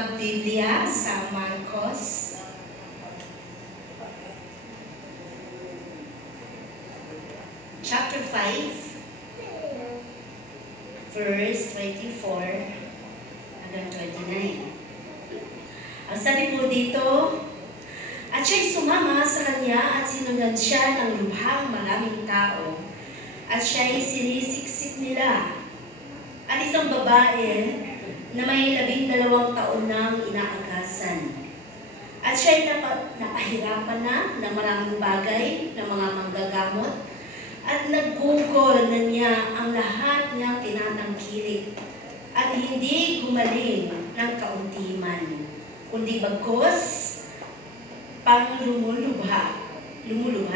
mga Biblia sa Marcos. Chapter 5, verse 24 hanggang 29. Ang sabi po dito, at siya'y sumama sa kanya at sinundan siya ng lubhang maraming tao, at siya'y sinisiksik nila. At isang babae na may 12 taon nang inaagasan. At siya'y napahirapan na ng maraming bagay ng mga manggagamot, at naggugol na niya ang lahat niyang tinatangkilik, at hindi gumaling ng kaunti man, kundi bagkus pang lumulubha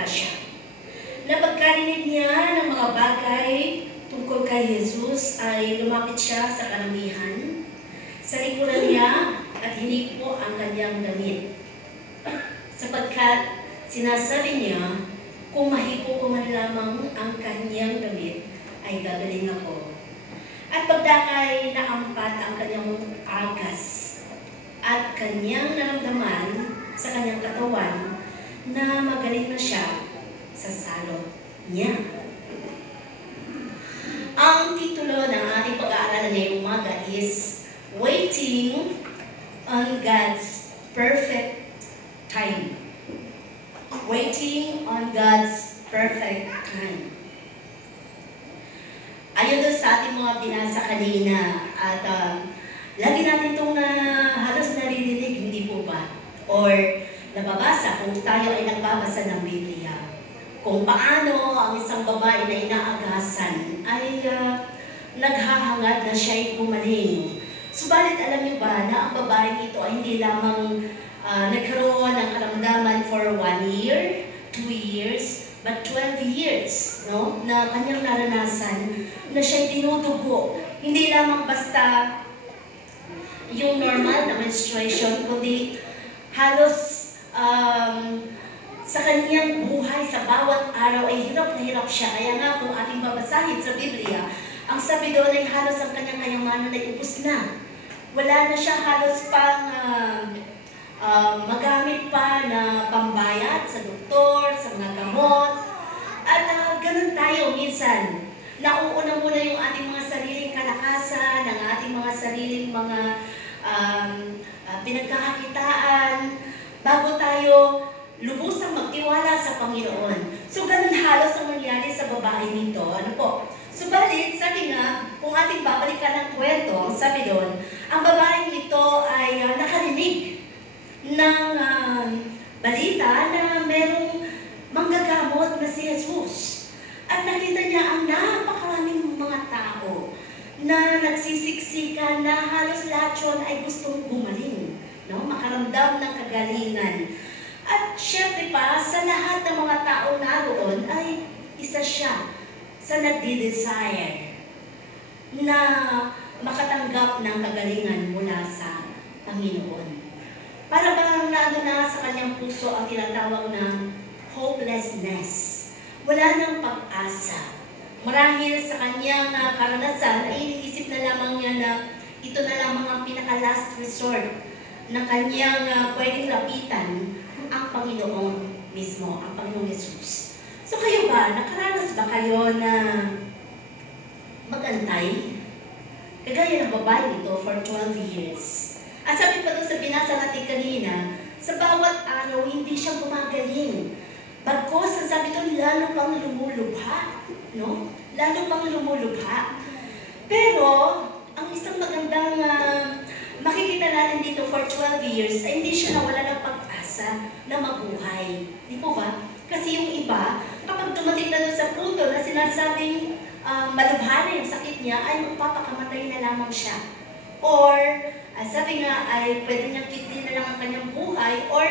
siya. Napagkarinig niya ng mga bagay tungkol kay Jesus, ay lumapit siya sa karamihan, sa likuran niya, at hinipo ang kanyang damit. Sapagkat sinasabi niya, kung mahipo ko man lamang ang kanyang damit, ay gagaling ako. At pagdakay naampat ang kanyang agas, at kanyang naramdaman sa kanyang katawan na magaling na siya sa salot niya. Ang titulo ng ating pag-aaralan ngayong umaga is Waiting on God's Perfect Time. Waiting on God's perfect time. Ayon doon sa ating mga binasa kanina, at lagi natin itong halos naririnig, hindi po ba? Or nababasa kung tayo ay nagbabasa ng Biblia. Kung paano ang isang babae na inaagasan ay naghahangad na siya'y gumaling. Subalit alam niyo ba na ang babaeng ito ay hindi lamang nagkaroon ng karamdaman for 1 year, 2 years, but 12 years, no? Na kanyang naranasan na siya'y dinudugo. Hindi lamang basta yung normal na menstruation, kundi halos sa kanyang buhay, sa bawat araw ay hirap na hirap siya. Kaya nga kung ating babasahin sa Biblia, ang sabi doon ay halos ang kanyang kayamanan ay ubos na. Wala na siya halos pang magamit pa na pambayad sa doktor, sa mga gamot. At ganun tayo minsan. Nauuna muna yung ating mga sariling kalakasan, ang ating mga sariling mga pinagkakakitaan, bago tayo lubusang magtiwala sa Panginoon. So ganun halos ang nangyari sa babae nito. Ano po? Subalit, sabi nga, kung ating babalikan ang kwento, sabi doon, ang babaeng ito ay nakarinig ng balita na merong manggagamot na si Jesus. At nakita niya ang napakaraming mga tao na nagsisiksikan na halos lahat yun ay gustong gumaling, no? Makaramdam ng kagalingan. At syempre pa, sa lahat ng mga tao naroon ay isa siya sa nagdi-desire na makatanggap ng kagalingan mula sa Panginoon. Para bang nado na sa kanyang puso ang tinatawag ng hopelessness. Wala nang pag-asa. Marahil sa kanyang karanasan ay iniisip na lamang niya na ito na lamang ang pinaka-last resort na kanyang pwedeng lapitan ang Panginoon mismo, ang Panginoong Jesus. So kayo ba, nakaranas ba kayo na magantay? Kagaya ng babae ito for 12 years. At sabi pa doon sa binasa natin kanina, sa bawat araw, hindi siya gumagaling. Bagkos, ang sabi doon, lalo pang lumulubha. No? Lalo pang lumulubha. Pero, ang isang magandang makikita natin dito for 12 years, ay hindi siya nawala ng pag-asa na mabuhay. Di po ba? Kasi yung iba, kapag dumating na doon sa punto na sinasabing malubha na yung sakit niya, ay magpapakamatay na lamang siya. Or, sabi nga ay pwede niyang kitli na lang ang kanyang buhay, or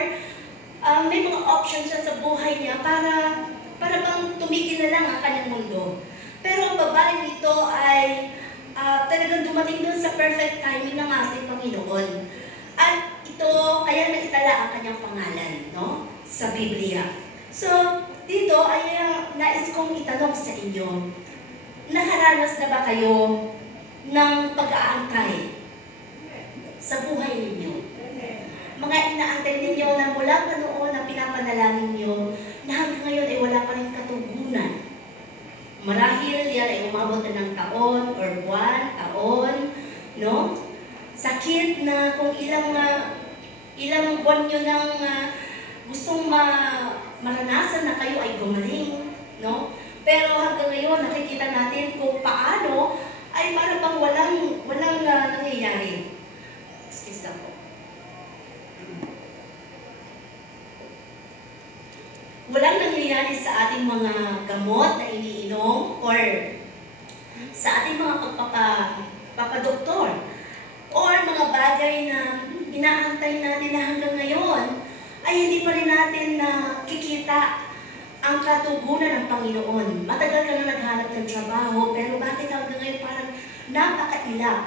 may mga options siya sa buhay niya para bang tumigil na lang ang kanyang mundo. Pero ang babae nito ay talagang dumating doon sa perfect timing ng ating Panginoon. At ito, kaya naitala ang kanyang pangalan, no? Sa Biblia. So, dito ay nais kong itanong sa inyo, nakaranas na ba kayo ng pag-aantay sa buhay ninyo. Mga inaantay ninyo na mula pa noon na pinapanalangin nyo, na hanggang ngayon ay wala pa rin katugunan. Marahil yan ay umabot na ng taon or buwan, taon, no? Sakit na kung ilang buwan nyo nang gustong maranasan na kayo ay gumaling, no? Pero hanggang ngayon, nakikita natin kung paano ay para bang walang nangyayari. Excuse na po. Walang nangyayari sa ating mga gamot na iniinom or sa ating mga papadoktor or mga bagay na inaantay natin na hanggang ngayon ay hindi pa rin natin nakikita ang katugunan ng Panginoon. Matagal ka na naghanap ng trabaho, pero bakit hanggang ngayon parang napakailap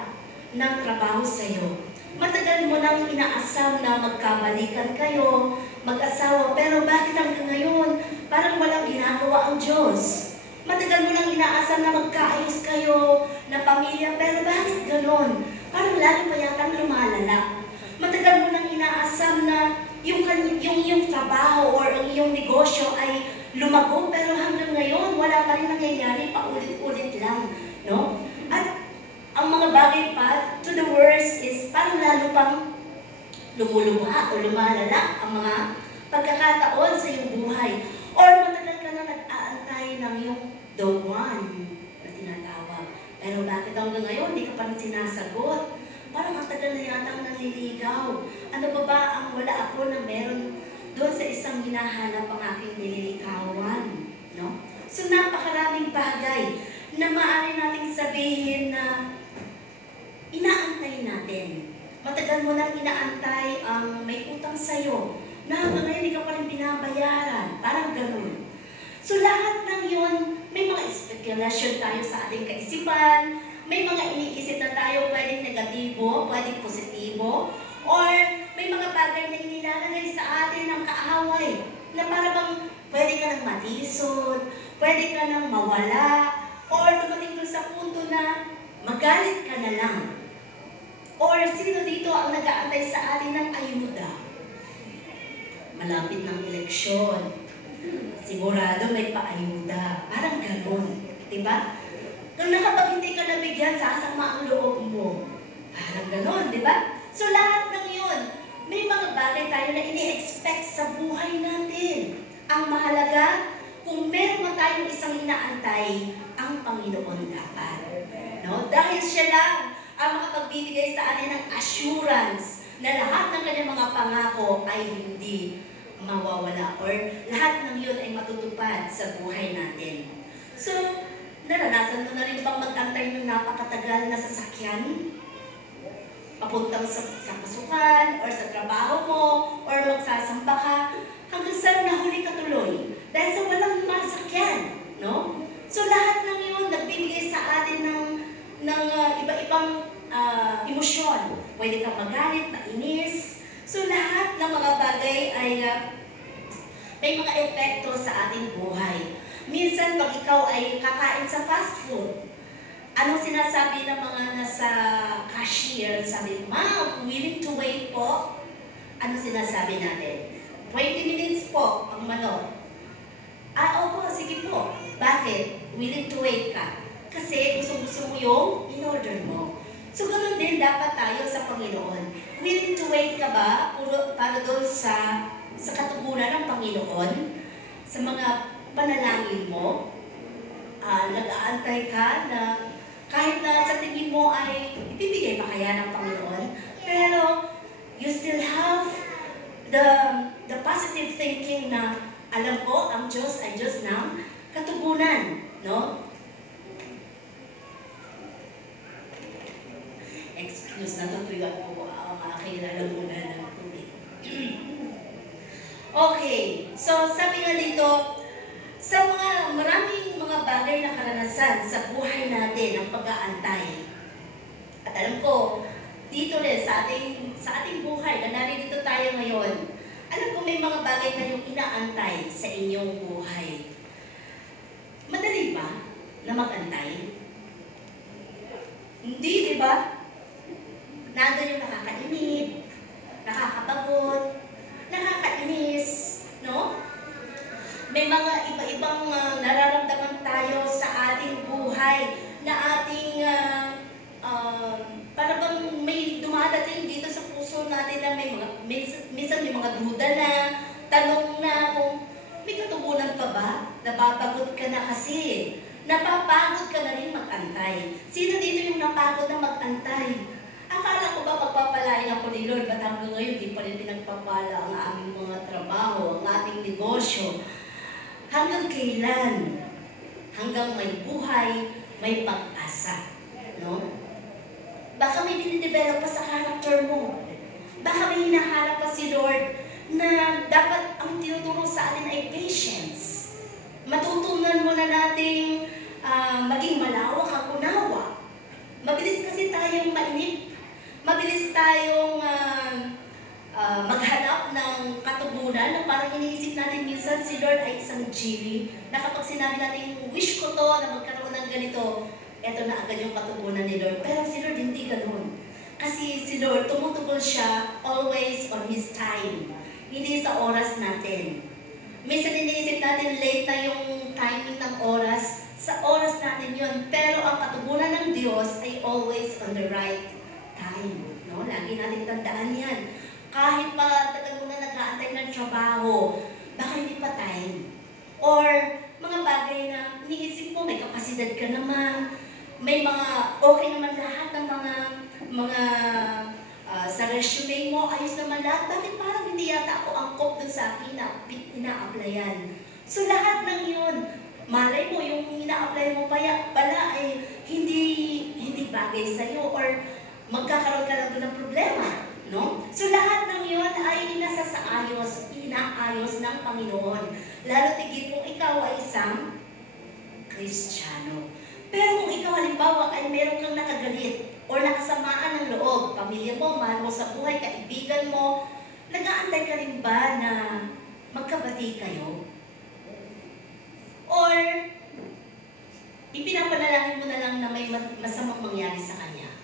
ng trabaho sa iyo? Matagal mo nang inaasam na magkabalikan kayo, mag-asawa, pero bakit hanggang ngayon parang walang ginagawa ang Diyos? Matagal mo nang inaasam na magkaayos kayo na pamilya, pero bakit ganon? Parang lalo pa yatang lumalala. Matagal mo nang inaasam na yung trabaho or ang iyong negosyo ay lumago, pero hanggang ngayon wala pa rin nangyayari, paulit-ulit lang, no? At ang mga bagay pa, to the worst, is parang lalo pang lumuluha o lumalala ang mga pagkakataon sa iyong buhay. Or matagal ka na nag-aantay ng iyong the one na tinatawag. Pero bakit hanggang ngayon, hindi ka pa rin sinasagot? Parang ang tagal na yatang naliligaw. Ano ba ang wala ako na meron doon sa isang hinahanap ang aking nililikawan? No? So napakaraming bagay na maaari nating sabihin na inaantay natin. Matagal mo nang inaantay ang may utang sa'yo na hanggang ngayon hindi ka pa rin binabayaran. Parang ganun. So lahat ng yun, may mga speculation tayo sa ating kaisipan, may mga iniisip na tayo pwedeng negatibo, pwedeng positibo, or may mga bagay na inilalagay sa atin ng kaaway na para bang pwede ka nang matisod, pwede ka nang mawala, or dumating doon sa punto na magalit ka na lang. Or sino dito ang nag-aantay sa atin ng ayuda? Malapit ng eleksyon. Sigurado may paayuda. Parang ganun. Diba? Nung nakapag hindi ka nabigyan, sasama ang loob mo. Parang ganun, diba? So lahat ng yun, may mga bagay tayo na ini-expect sa buhay natin. Ang mahalaga, kung meron man tayong isang inaantay, ang Panginoon dapat. No? Dahil siya lang ang makapagbibigay sa atin ng assurance na lahat ng kanyang mga pangako ay hindi mawawala or lahat ng yun ay matutupad sa buhay natin. So, naranasan mo na rin bang mag-antay ng napakatagal na sasakyan? Papuntang sa pasukan or sa trabaho mo or magsasamba ka hanggang sa nahuli ka tuloy dahil sa walang masakyan, no? So, lahat ng yun nagbibigay sa atin ng iba-ibang emosyon. Pwede kang magalit, mainis. So, lahat ng mga bagay ay may mga epekto sa ating buhay. Minsan, pag ikaw ay kakain sa fast food, anong sinasabi ng mga nasa cashier? Sabi, ma'am, willing to wait po? Anong sinasabi natin? 20 minutes po ang manok. Opo, sige po. Bakit? Willing to wait ka? Kasi gusto mo yung in-order mo. So, ganun din dapat tayo sa Panginoon. Willing to wait ka ba para doon sa katugunan ng Panginoon? Sa mga panalangin mo? Nag-aantay ka na kahit na sa tingin mo ay ibibigay pa kaya ng Panginoon, pero you still have the positive thinking na alam ko, ang Diyos ay Diyos ng katugunan, no? Excuse na, tutuyuan po ang aking lalamunan ng tubig. Okay, so sabi nga dito, sa mga maraming mga bagay na karanasan sa buhay natin ang pag-aantay. At alam ko, dito rin sa ating buhay na narito tayo ngayon, alam ko may mga bagay kayong inaantay sa inyong buhay. Madali ba na mag-antay? Hindi, di ba? Nandun yung nakakainis. minsan may mga duda na, tanong na kung may katugunan pa ba? Napapagod ka na kasi. Napapagod ka na rin mag-antay. Sino dito yung napagod na mag-antay? Akala ko ba pagpapalain ako ni Lord, ba't hanggang ngayon di pa rin pinagpapala ang aming mga trabaho, ang aming negosyo? Hanggang kailan? Hanggang may buhay, may pag-asa. No? Baka may dinidevelop pa sa character mo. Baka may hinahanap pa si Lord na dapat ang tinuturo sa atin ay patience. Matutunan mo na nating maging malawak ang unawa. Mabilis kasi tayong mainip. Mabilis tayong maghanap ng katugunan na parang iniisip natin minsan si Lord ay isang genie na kapag sinabi natin, wish ko to na magkaroon ng ganito, eto na agad yung katugunan ni Lord. Pero si Lord hindi ganun. Kasi si Lord, tumutugon siya always on His time. Hindi sa oras natin. Minsan iniisip natin late na yung timing ng oras. Sa oras natin yun. Pero ang katugunan ng Diyos ay always on the right time. No? Lagi natin tandaan yan. Kahit pa tagal mo na nag-aantay ng trabaho, baka hindi pa time. Or mga bagay na iniisip mo, may kapasidad ka naman, may mga okay naman lahat ng mga sa resume mo, ayos naman lahat. Bakit parang hindi yata ako angkop dun sa akin na ina-applyan? So lahat ng yun, malay mo yung ina-apply mo pala ay hindi bagay sa'yo or magkakaroon ka lang doon ng problema. No? So lahat ng yun ay inaayos ng Panginoon. Lalo tigit kung ikaw ay isang Kristiyano. Pero kung ikaw halimbawa ay meron kang nakagalit or nakasamaan ng loob, pamilya mo, mahal mo sa buhay, kaibigan mo, nag-aantay ka rin ba na magkabati kayo? Or ipinapanalangin mo na lang na may masamang mangyari sa kanya?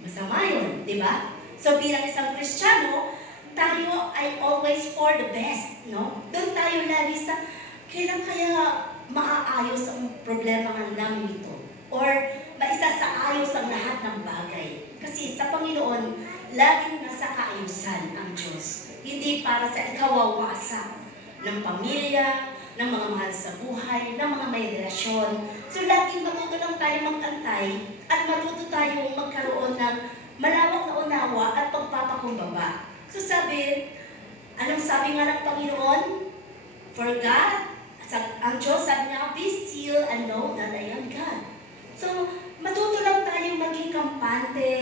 Masama yun, di ba? So bilang isang Kristiyano, tayo ay always for the best, no? Doon tayo lagi sa, kailan kaya maaayos ang problema namin ito? Or maisasaayos ang lahat ng bagay? Kasi sa Panginoon, laging nasa kaayusan ang Diyos. Hindi para sa ikawawasan ng pamilya, ng mga mahal sa buhay, ng mga may relasyon. So laging matuto lang tayo magkantay at matuto tayong magkaroon ng malawak na unawa at pagpapakumbaba. So anong sabi nga ng Panginoon? For God, ang Diyos sabi niya, be still and know that I am God. So matuto lang tayong maging kampante,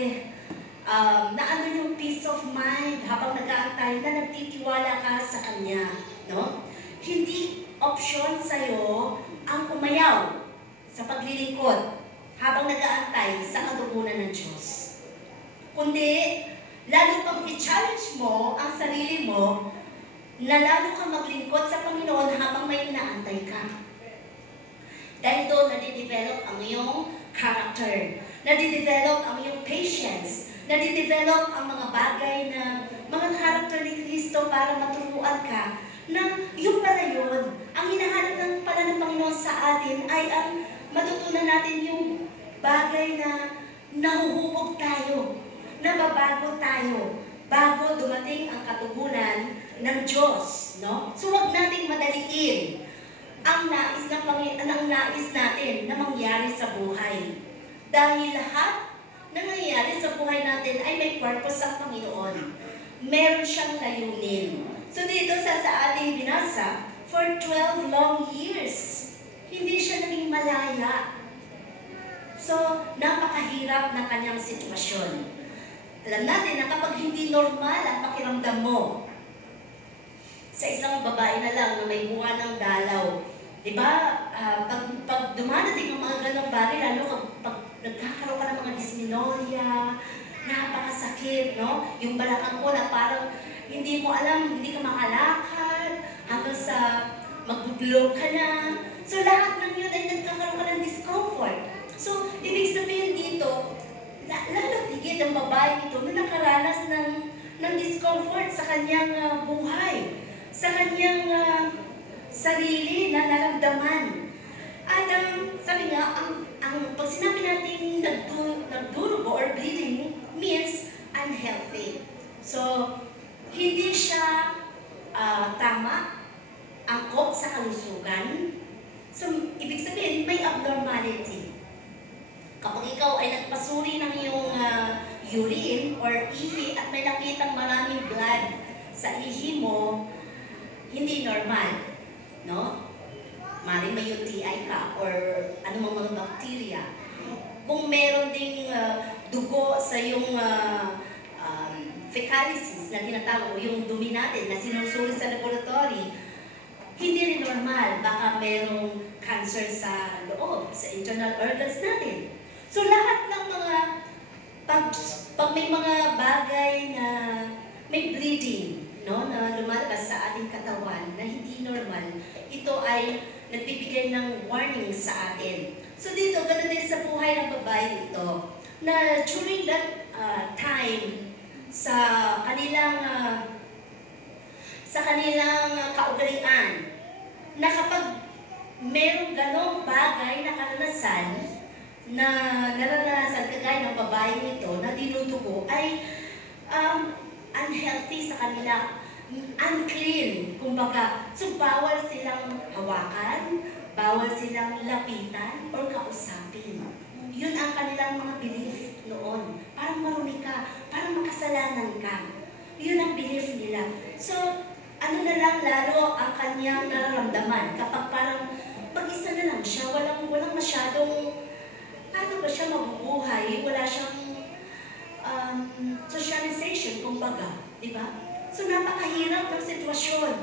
na ano yung peace of mind habang nag-aantay na nagtitiwala ka sa Kanya. No? Hindi option sa'yo ang umayaw sa paglilingkod habang nag-aantay sa katugunan ng Diyos. Kundi, lalo pang i-challenge mo ang sarili mo na lalo kang maglingkod sa Panginoon habang may inaantay ka. Dahil doon, nadidevelop ang iyong character, nadidevelop ang iyong patience, nadidevelop ang mga bagay na mga character ni Kristo para maturuan ka na yung pala yun. Ang hinahanap ng pala ng Panginoon sa atin ay ang matutunan natin yung bagay na nahuhubog tayo, nababago tayo, bago dumating ang katugunan ng Diyos. No? So huwag nating madaliin ang nais natin na mangyari sa buhay. Dahil lahat na nangyayari sa buhay natin ay may purpose ang Panginoon. Meron siyang layunin. So dito sa ating binasa, for 12 long years, hindi siya naging malaya. So, napakahirap ng kanyang sitwasyon. Alam natin na kapag hindi normal ang pakiramdam mo, sa isang babae na lang na may buwan ng dalaw, di ba, pag dumadating ang mga ganong bagay, lalo pag nagkakaroon ka ng mga dysmenorrhea, napakasakit, no? Yung balakang ko na parang hindi mo alam, hindi ka makalakad, hanggang sa mag-blow ka na. So lahat ng yun ay nagkakaroon ka ng discomfort. So, ibig sabihin dito, lalo tigit ang babae ito na nakaranas ng discomfort sa kanyang buhay, sa kanyang sarili na naramdaman. At sabi nga, pag sinabi natin nagdurugo or bleeding means unhealthy. So, hindi siya tama, angkop sa kalusugan. So, ibig sabihin, may abnormality. Kapag ikaw ay nagpasuri ng iyong urine or ihi at may nakitang maraming blood sa ihi mo, hindi normal, no? Maring may UTI ka or anumang mga bakterya. Kung meron ding dugo sa iyong fecalis na tinatawag, yung dumi natin na sinusuri sa laboratory, hindi rin normal. Baka merong cancer sa loob, sa internal organs natin. So lahat ng mga, pag may mga bagay na may bleeding, no, na lumalabas sa ating katawan na hindi normal, ito ay nagbibigay ng warning sa atin. So dito, ganun din sa buhay ng babae ito, na during that time, sa kanilang kaugalian, na kapag merong ganong bagay na karanasan, na naranasan kagaya ng babae nito na dinudugo, ay unhealthy sa kanila, unclean, kumbaga. So, bawal silang hawakan, bawal silang lapitan, or kausapin. Yun ang kanilang mga belief noon. Parang marumi ka, parang makasalanan ka. Yun ang belief nila. So, ano na lang lalo ang kanyang nararamdaman kapag parang mag-isa na lang siya, walang masyadong, paano ba siya mabubuhay, wala siyang socialization, kumbaga, di ba? So, napakahirap ng sitwasyon.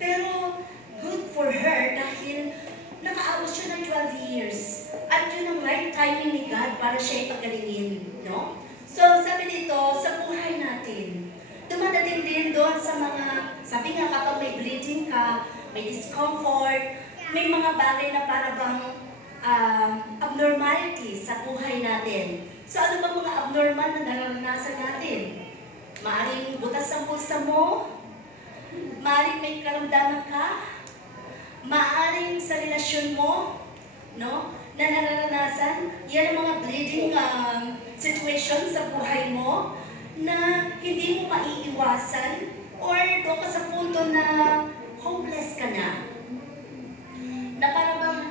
Pero, good for her dahil nakaabot siya ng 12 years. At yun ang right timing ni God para siya ipagalingin, no? So, sabi dito, sa buhay natin, dumadating din doon sa mga, sabi nga kapag may bleeding ka, may discomfort, may mga bagay na para bang abnormality sa buhay natin. So, ano ba mga abnormal na naranasan natin? Maaring butas ang pulsa mo, maaring may karamdaman ka, maaring sa relasyon mo, no, na naranasan, yan ang mga bleeding situation sa buhay mo na hindi mo maiiwasan or doon ka sa punto na hopeless ka na. Na parang bang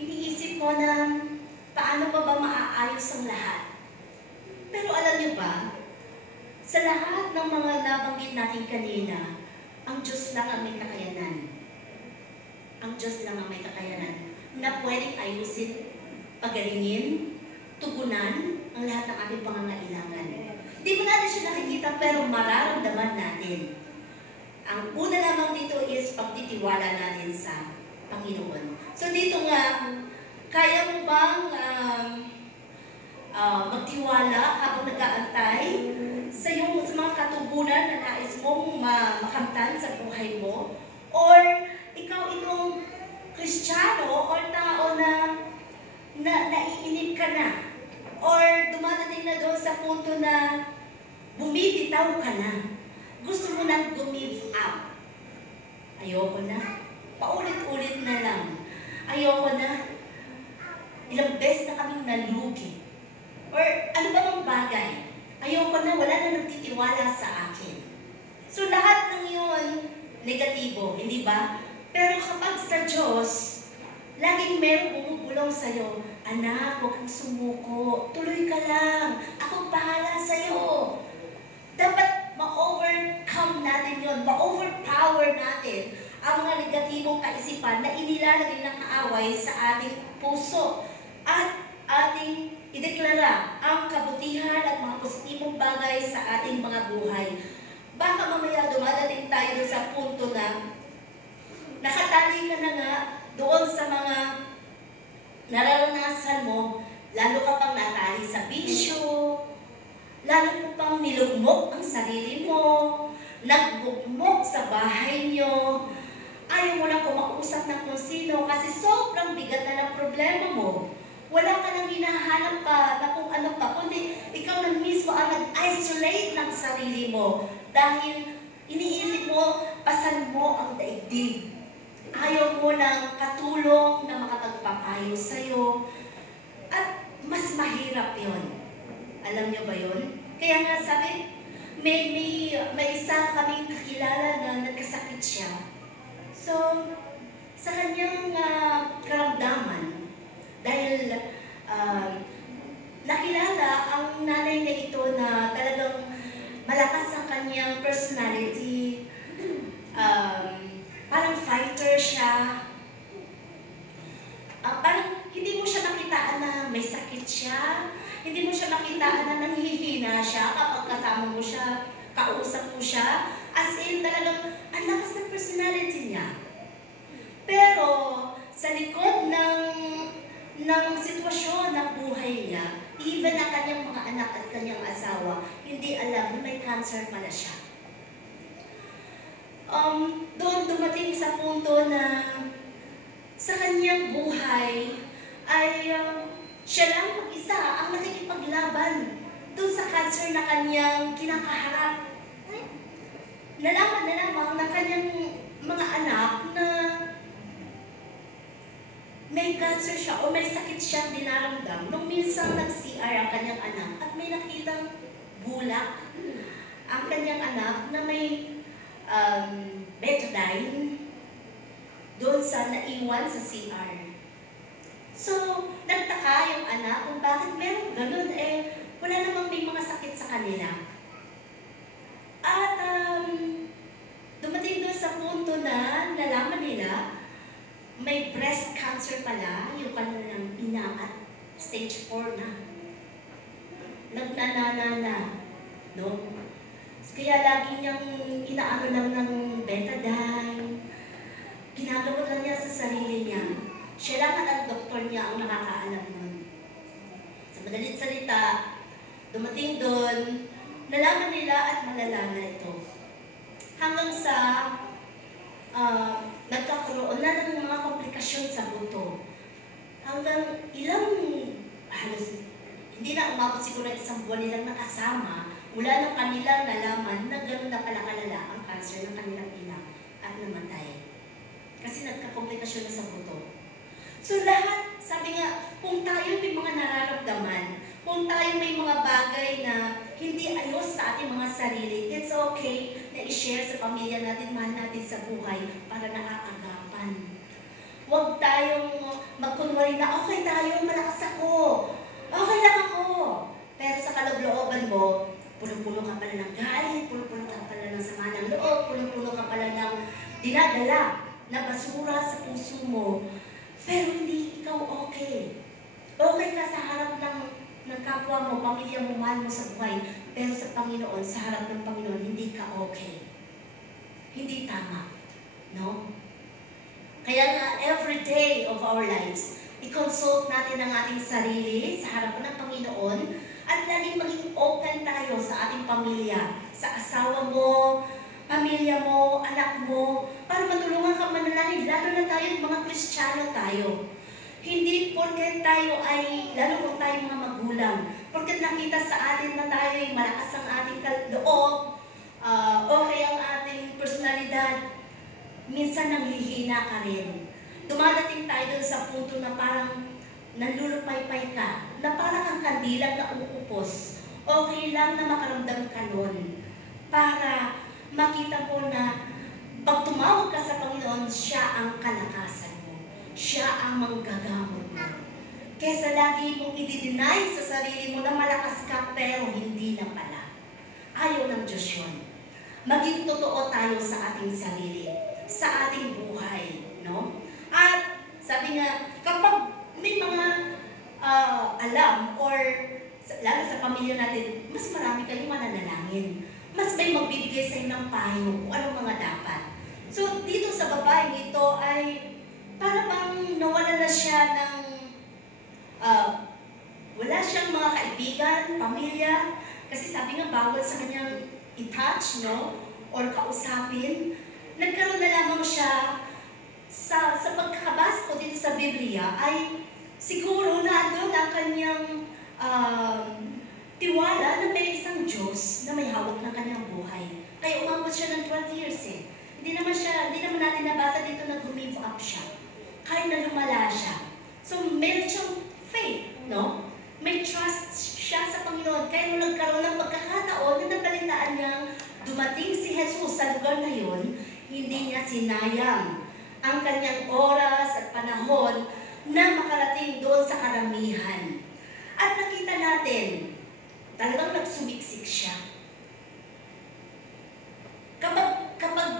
iniisip mo na paano ba maaayos ang lahat. Pero alam niyo ba, sa lahat ng mga nabanggit natin kanina, ang Diyos lang ang may kakayanan. Ang Diyos lang ang may kakayanan na pwedeng ayusin, pagalingin, tugunan ang lahat ng ating pangangailangan. Di mo natin siya nakikita pero mararamdaman natin. Ang una lamang dito is pagtitiwala natin sa Panginoon. So dito nga, kaya mo bang magtiwala habang nag-aantay sa mga katugunan na nais mong makamtan sa buhay mo? Or ikaw itong Kristiyano o tao na naiinip ka na? Or dumadating na doon sa punto na bumibitaw ka na? Gusto mo nang give up? Ayoko na. Paulit-ulit na lang. Ayoko na. Ilang beses na kaming nalugi. Or ano ba ang bagay? Ayoko na, wala na nagtitiwala sa akin. So lahat ng yun, negatibo, hindi ba? Pero kapag sa Diyos, laging merong bumubulong sa'yo, anak, huwag kang sumuko, tuloy ka lang, ako bahala sa'yo. Dapat ma-overcome natin yun, ma-overpower natin ang mga negatibong kaisipan na inilalagay ng kaaway sa ating puso at ating ideklara ang kabutihan at mga positibong bagay sa ating mga buhay. Baka mamaya dumadating tayo sa punto na nakatali ka na nga doon sa mga nararanasan mo, lalo ka pang natali sa bisyo, lalo mo pang nilugmok ang sarili mo, nagbukmok sa bahay nyo, ayaw mo na kumausap ng kung sino kasi sobrang bigat na ng problema mo. Wala ka nang hinahanap pa na kung ano pa, kundi ikaw na mismo ang nag-isolate ng sarili mo dahil iniisip mo, pasan mo ang daigdig. Ayaw mo ng katulong na makapagpapayo sa'yo at mas mahirap yon. Alam niyo ba yon? Kaya nga sabi, may isa kaming kakilala na nagkasakit siya. So, sa kanyang karamdaman, dahil nakilala ang nanay na ito na talagang malakas ang kanyang personality, parang fighter siya, parang hindi mo siya makitaan na may sakit siya, hindi mo siya makitaan na nanghihina siya kapag kasama mo siya, kausap mo siya, as in talagang ang lakas ng personality niya. Pero sa likod ng sitwasyon ng buhay niya, even ang kanyang mga anak at kanyang asawa, hindi alam na may cancer pala siya. Doon dumating sa punto na sa kanyang buhay ay siya lang mag-isa ang nakikipaglaban doon sa cancer na kanyang kinakaharap. Nalaman na lamang ng kanyang mga anak na may cancer siya o may sakit siyang dinaramdam. Nung minsan nag-CR ang kanyang anak at may nakitang bulak ang kanyang anak na may betadine doon sa naiwan sa CR. So, nagtaka yung anak kung bakit meron ganun, wala namang may mga sakit sa kanila. At dumating doon sa punto na nalaman nila may breast cancer pala yung kanilang ina at stage 4 na. Nagnanana na, no? Kaya lagi niyang inaano lang ng betadine, ginagawa lang niya sa sarili niya. Siya lang ang doktor niya ang nakakaalam nun. Sa madalit salita, dumating doon, nalaman nila at malala na ito. Hanggang sa nagkakaroon na ng mga komplikasyon sa buto. Hanggang halos, hindi na umabot siguro isang buwan nilang nakasama, mula ng kanilang nalaman na gano'n na pala kalala ang cancer ng kanilang ina at namatay. Kasi nagkakomplikasyon na sa buto. So lahat, sabi nga, kung tayo may mga nararamdaman, kung tayo may mga bagay na hindi ayos sa ating mga sarili, it's okay na i-share sa pamilya natin, mahal natin sa buhay para nakakagapan. Huwag tayong magkunwari na, okay tayo, malakas ako, okay lang ako. Pero sa kaloob-looban mo, puno-puno ka pala ng galit, puno-puno ka pala ng sama ng loob, puno-puno ka pala ng dinadala na basura sa puso mo. Pero hindi ikaw okay. Okay ka sa harap ng kapwa mo, pamilya mo, mahal mo sa buhay. Pero sa Panginoon, sa harap ng Panginoon, hindi ka okay. Hindi tama. No? Kaya nga, every day of our lives, i-consult natin ang ating sarili sa harap ng Panginoon at laging maging open tayo sa ating pamilya, sa asawa mo, pamilya mo, anak mo, para matulungan ka manalangin, lalo na tayo, mga Kristiyano tayo. Hindi porket tayo ay, lalo kung tayo mga magulang, porket nakita sa atin na tayo ay malakas ang ating loob, okay ang ating personalidad, minsan nanghihina ka rin. Dumadating tayo dun sa punto na parang nanlulupay-pay ka, na parang ang kandilang na uupos. Okay lang na makaramdam ka nun para makita mo na pag tumawag ka sa Panginoon, siya ang kalakasan mo. Siya ang manggagamot mo. Kesa lagi mong i-deny sa sarili mo na malakas ka pero hindi na pala. Ayaw ng Diyos yun. Maging totoo tayo sa ating sarili, sa ating buhay. No? At sabi nga, kapag may mga alam or lalo sa pamilya natin, mas marami kayong mananalangin. Mas may magbibigay sa inyo ng payo kung anong mga dapat. So, dito sa babae ito ay para bang nawala na siya ng wala siyang mga kaibigan, pamilya, kasi sabi nga bawal sa kanyang i-touch, no? Or kausapin. Nagkaroon na lamang siya sa pagkakabasa ko dito sa Biblia ay siguro na doon ang kanyang tiwala na may isang Diyos na may hawak ng kanyang buhay. Kaya umabot siya ng 12 years eh. Hindi naman natin nabasa dito na gumave up siya. Kahit na lumala siya. So, meron siyang faith, no? May trust siya sa Panginoon. Kaya nung nagkaroon ng pagkakataon na nabalitaan niyang dumating si Jesus sa lugar na yun, hindi niya sinayang ang kanyang oras at panahon na makarating doon sa karamihan. At nakita natin, talagang nagsumiksik siya. Kapag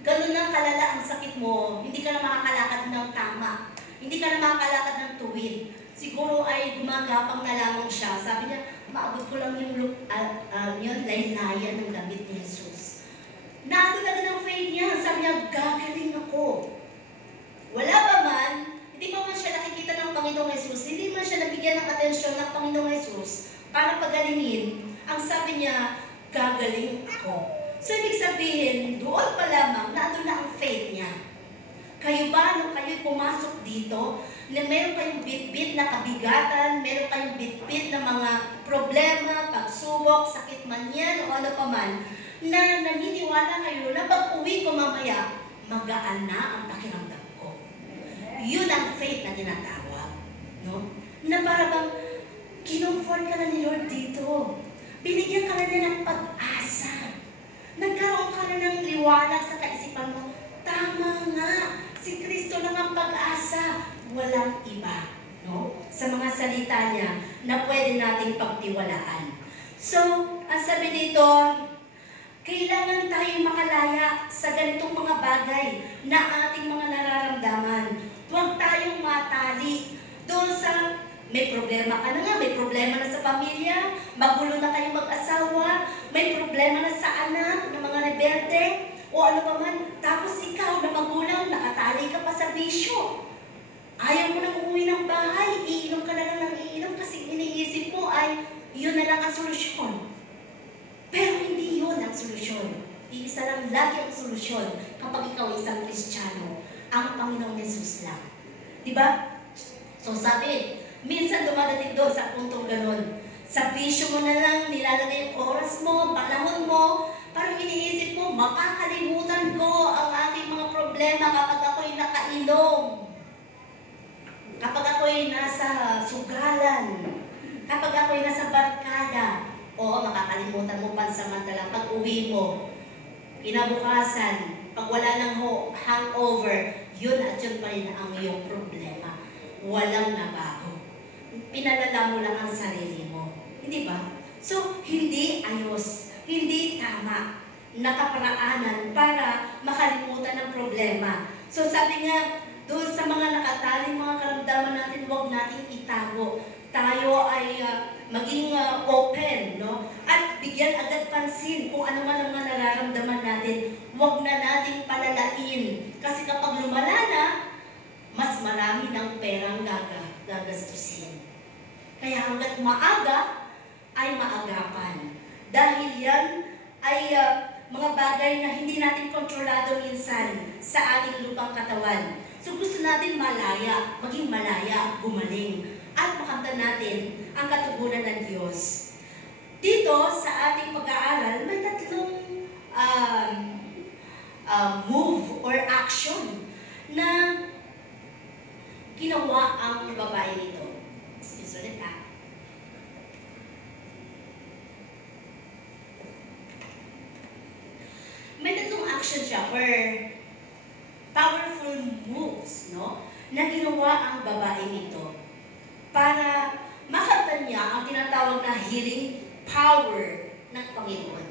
ganun na kalala ang sakit mo, hindi ka na makakalakad ng tama, hindi ka na makakalakad ng tuwid, siguro ay gumagapang na lamang siya. Sabi niya, maabot ko lang yung laylayan ng damit ni Jesus. Nato na ng faith niya. Sabi niya, gagaling ako. Wala pa man, hindi pa man siya nakikita ng Panginoong Jesus, hindi man siya nabigyan ng atensyon ng Panginoong Jesus para pagalingin. Ang sabi niya, gagaling ako. So, ibig sabihin, doon pa lamang, nato na ang faith niya. Kayo ba, nung kayo pumasok dito, na meron kayong bit-bit na kabigatan, meron kayong bit-bit na mga problema, pagsubok, sakit man yan, o ano pa man, na naniniwala kayo na pag-uwi ko mamaya, magaan na ang pakiramdam ko. Yun ang faith na tinatawag. No? Na para bang, kinumfort ka na ni Lord dito. Binigyan ka na niya ng pag-asa. Nagkaroon ka na ng liwanag sa kaisipan mo. Tama nga, si Kristo lang ang pag-asa. Walang iba, no? Sa mga salita niya na pwede nating pagtiwalaan. So, ang sabi dito, kailangan tayong makalaya sa ganitong mga bagay na ating mga nararamdaman. Huwag tayong matali doon sa may problema ka na nga, may problema na sa pamilya, magulo na kayong mag-asawa, may problema na sa anak, ng mga rebelde, o ano pa man, tapos ikaw na magulang, nakatali ka pa sa bisyo. Ayaw mo nang umuwi ng bahay, iinom ka na lang ng iinom kasi iniisip mo ay yun na lang ang solusyon. Pero hindi yun ang solusyon. Iisa lang lagi ang solusyon kapag ikaw isang Kristiyano, ang Panginoong Jesus lang. Diba? So sabi, minsan dumadating doon sa puntong ganun. Sa bisyo mo na lang, nilalagay yung oras mo, panahon mo, parang iniisip mo, makakalimutan ko ang aking mga problema kapag ako'y nakainom. Kapag ako'y nasa sugalan, kapag ako'y nasa barkada, oo, makakalimutan mo pansamantala. Pag uwi mo, kinabukasan, pag wala ng hangover, yun at yun pa rin ang iyong problema. Walang nabago. Pinalala mo lang ang sarili mo. Hindi ba? So, hindi ayos, hindi tama na kaparaanan para makalimutan ng problema. So, sabi nga, doon sa mga nakataling mga karamdaman natin, huwag natin itago. Tayo ay maging open, no? At bigyan agad pansin kung ano man ang mga nararamdaman natin. Huwag na nating palalain. Kasi kapag lumala na, mas marami ng perang gagastusin. Kaya hanggat maaga, ay maagapan. Dahil yan ay mga bagay na hindi natin kontrolado minsan sa ating lupang katawan. So gusto natin malaya, maging malaya, gumaling, at makamtan natin ang katugunan ng Diyos. Dito sa ating pag-aaral, may tatlong move or action na ginawa ang babae nito. Excuse ulit ha. May tatlong action siya or powerful moves, no? Na ginawa ang babae nito para makamtan niya ang tinatawag na healing power ng Panginoon.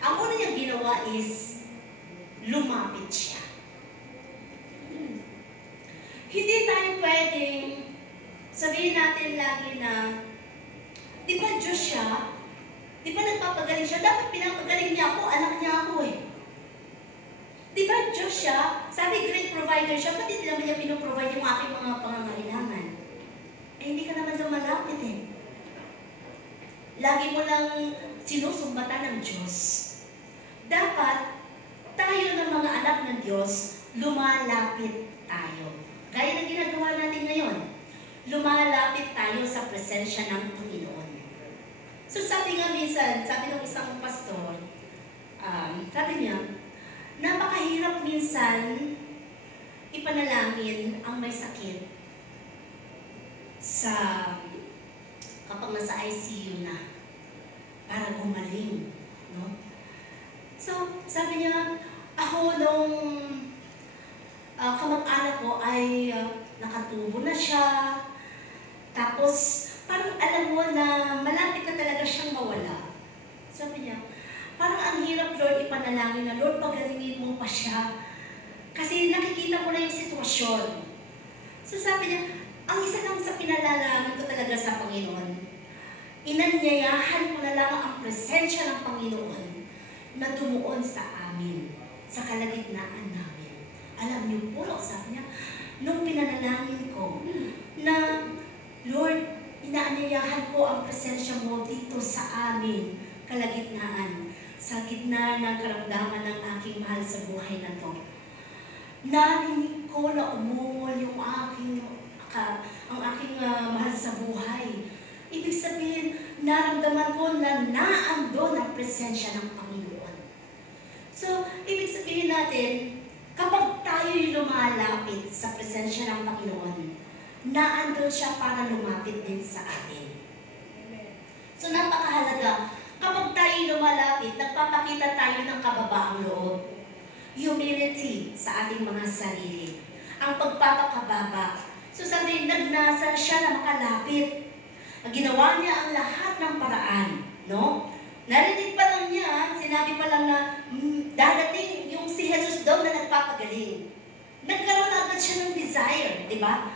Ang una niyang ginawa is lumapit siya. Hindi tayo pwedeng sabihin natin lagi na, di ba Diyos siya? Di ba nagpapagaling siya? Dapat pinapagaling niya ako, anak niya ako eh. Di ba Diyos siya? Sabi great provider siya, ba't hindi naman niya pinoprovide yung aking mga pangangailangan? Eh hindi ka naman lumalapit eh. Lagi mo lang sinusumbatan ng Diyos. Dapat tayo ng mga anak ng Diyos, lumalapit tayo. Gaya ng ginagawa natin ngayon. Lumalapit tayo sa presensya ng Panginoon. So sabi nga minsan, sabi ng isang pastor, sabi niya, napakahirap minsan ipanalangin ang may sakit kapag nasa ICU na para gumaling, no? So, sabi niya, ako nung kamag-anak ko ay nakatubo na siya. Tapos, parang alam mo na malapit na talaga siyang mawala. Sabi niya, parang ang hirap, Lord, ipanalangin na, Lord, pagalingin mo pa siya. Kasi nakikita mo na yung sitwasyon. So sabi niya, ang isa lang sa pinalalangin ko talaga sa Panginoon, inanyayahan ko na lang ang presensya ng Panginoon na tumuon sa amin, sa kalagitnaan namin. Alam niyo po, sabi niya, nung pinanalangin ko na, Lord, inaanyayahan ko ang presensya mo dito sa amin, kalagitnaan, sa gitna ng karamdaman ng aking mahal sa buhay na to. Narinig ko na umungol yung ang aking mahal sa buhay. Ibig sabihin, naramdaman ko na naandun ang presensya ng Panginoon. So, ibig sabihin natin, kapag tayo'y lumalapit sa presensya ng Panginoon, naandun siya para lumapit din sa atin. So, napakahalaga. Kapag tayo'y lumalapit, nagpapakita tayo ng kababaang loob. Humility sa ating mga sarili. Ang pagpapakababa. So sabi, nagnasa siya na makalapit. Ginawa niya ang lahat ng paraan. No? Narinig pa lang niya, sinabi pa lang na dadating yung si Jesus daw na nagpapagaling. Nagkaroon agad siya ng desire, di ba?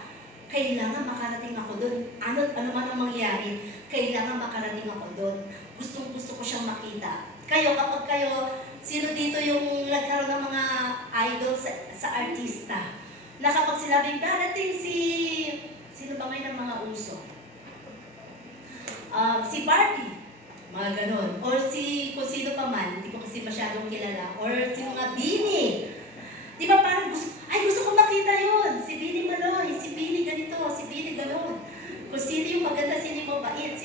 Kailangan makarating ako doon. Ano man ang mangyari, kailangan makarating ako doon. Gustong-gusto ko siyang makita. Kapag kayo, sino dito yung nagkaroon ng mga idol sa artista? Na kapag sinabing darating sino ba ngayon ang mga uso? Si Barbie, mga ganon. Or kung sino pa man, hindi ko kasi masyadong kilala. Or si mga Bini. Di ba parang gusto ko makita yun. Si Bini Maloy, si Bini ganito, si Bini ganon. Kung sino yung maganda, sino yung mabait,